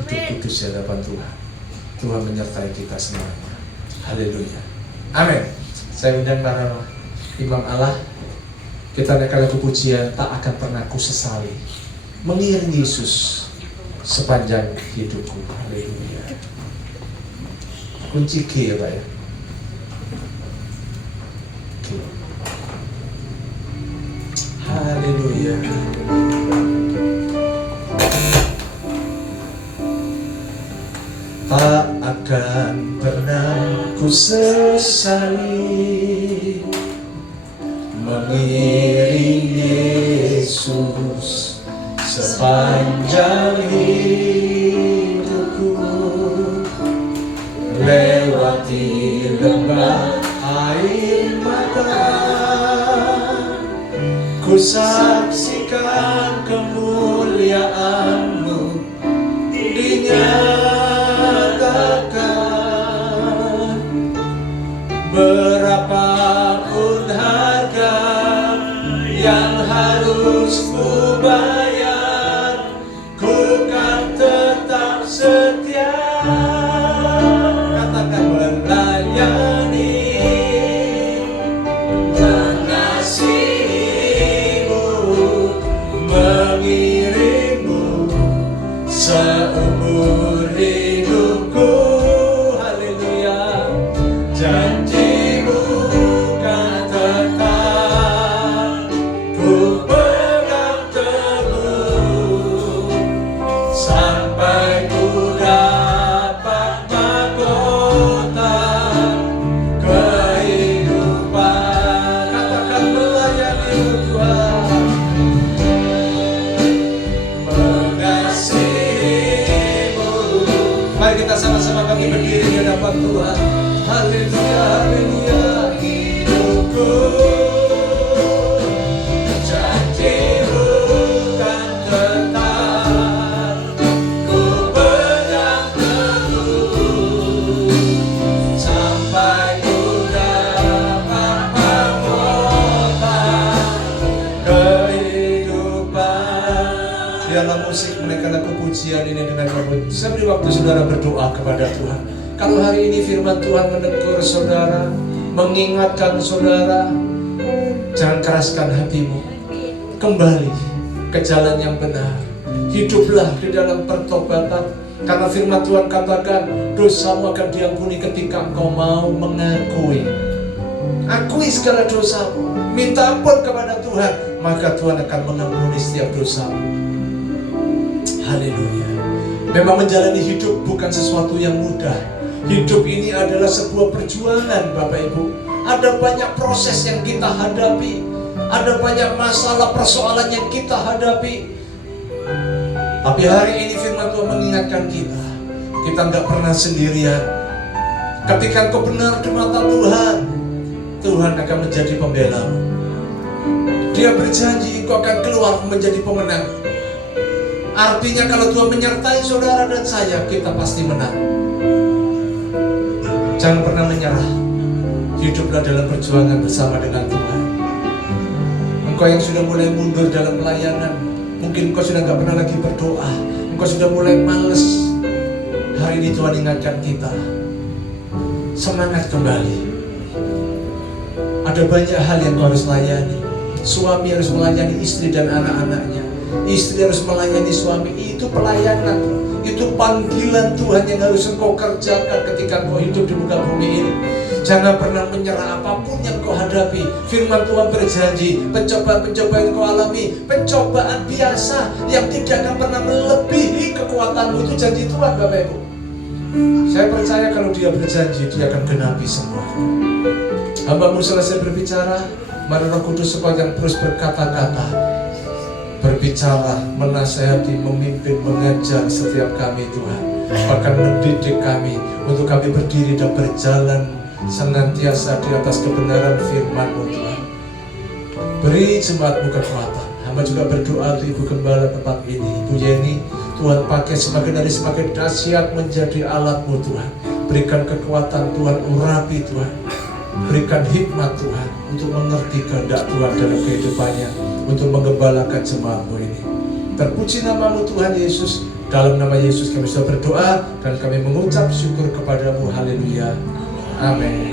Hidup kudus di hadapan Tuhan. Tuhan menyertai kita semuanya. Haleluya. Amin. Saya undang para imam Allah. Kita naikkan lagu pujian, tak akan pernah ku sesali, mengiringi Yesus sepanjang hidupku. Haleluya. Kunci G ya Pak ya. G. Haleluya. Tak akan pernah ku sesali, mengiring Yesus sepanjang hidupku, lewati lembah air mata, ku saksikan kemuliaan-Mu dinyatakan. Berapapun harga yang harus ku bayar, ku kan tetap setia. Katakan melayani, mengasihimu, mengiringmu seumur hidupku. Haleluya. Janjimu kan tetap ku pegang teguh, sampai ku dapat mahkota kehidupan. Katakan melayani Tuhan, mengasihimu. Mari kita sama-sama kami berdiri di hadapan Tuhan. Haleluya, haleluya. Hidupku, janjimu kan tetap ku pegang teguh, sampai ku pujian ini dengan memuji. Saya beri waktu saudara berdoa kepada Tuhan. Kalau hari ini firman Tuhan menegur saudara, mengingatkan saudara, jangan keraskan hatimu. Kembali ke jalan yang benar. Hiduplah di dalam pertobatan. Karena firman Tuhan katakan, dosamu akan diampuni ketika engkau mau mengakui. Akui segala dosamu, minta ampun kepada Tuhan, maka Tuhan akan mengampuni setiap dosamu. Haleluya. Memang menjalani hidup bukan sesuatu yang mudah. Hidup ini adalah sebuah perjuangan, Bapak Ibu. Ada banyak proses yang kita hadapi, ada banyak masalah persoalan yang kita hadapi. Tapi hari ini firman Tuhan mengingatkan kita nggak pernah sendirian. Ketika engkau benar di mata Tuhan, Tuhan akan menjadi pembelamu. Dia berjanji engkau akan keluar menjadi pemenang. Artinya kalau Tuhan menyertai saudara dan saya, kita pasti menang. Jangan pernah menyerah. Hiduplah dalam perjuangan bersama dengan Tuhan. Engkau yang sudah mulai mundur dalam pelayanan, mungkin engkau sudah gak pernah lagi berdoa, engkau sudah mulai males. Hari ini Tuhan ingatkan kita, semangat kembali. Ada banyak hal yang kau harus layani. Suami harus melayani istri dan anak-anaknya, istri harus melayani suami. Itu pelayanan, itu panggilan Tuhan yang harus engkau kerjakan ketika engkau hidup di muka bumi ini. Jangan pernah menyerah apapun yang kau hadapi. Firman Tuhan berjanji, pencobaan-pencobaan yang kau alami, pencobaan biasa yang tidak akan pernah melebihi kekuatanmu. Itu janji Tuhan, Bapak Ibu. Saya percaya kalau Dia berjanji, Dia akan genapi semua. Hamba-Mu selesai berbicara, mari Roh Kudus sepanjang terus berkata-kata, berbicara, menasihati, memimpin, mengajar setiap kami Tuhan. Bahkan mendidik kami untuk kami berdiri dan berjalan senantiasa di atas kebenaran firman-Mu Tuhan. Beri jemaat-Mu kekuatan. Hamba juga berdoa untuk Ibu Gembala tempat ini, Ibu Yeni. Tuhan pakai semakin hari semakin dahsyat menjadi alat-Mu Tuhan. Berikan kekuatan Tuhan, urapi Tuhan. Berikan hikmat Tuhan untuk mengerti kehendak Tuhan dalam kehidupannya, untuk menggembalakan jemaat-Mu ini. Terpuji nama-Mu Tuhan Yesus. Dalam nama Yesus kami sudah berdoa dan kami mengucap syukur kepada-Mu. Haleluya. Amin.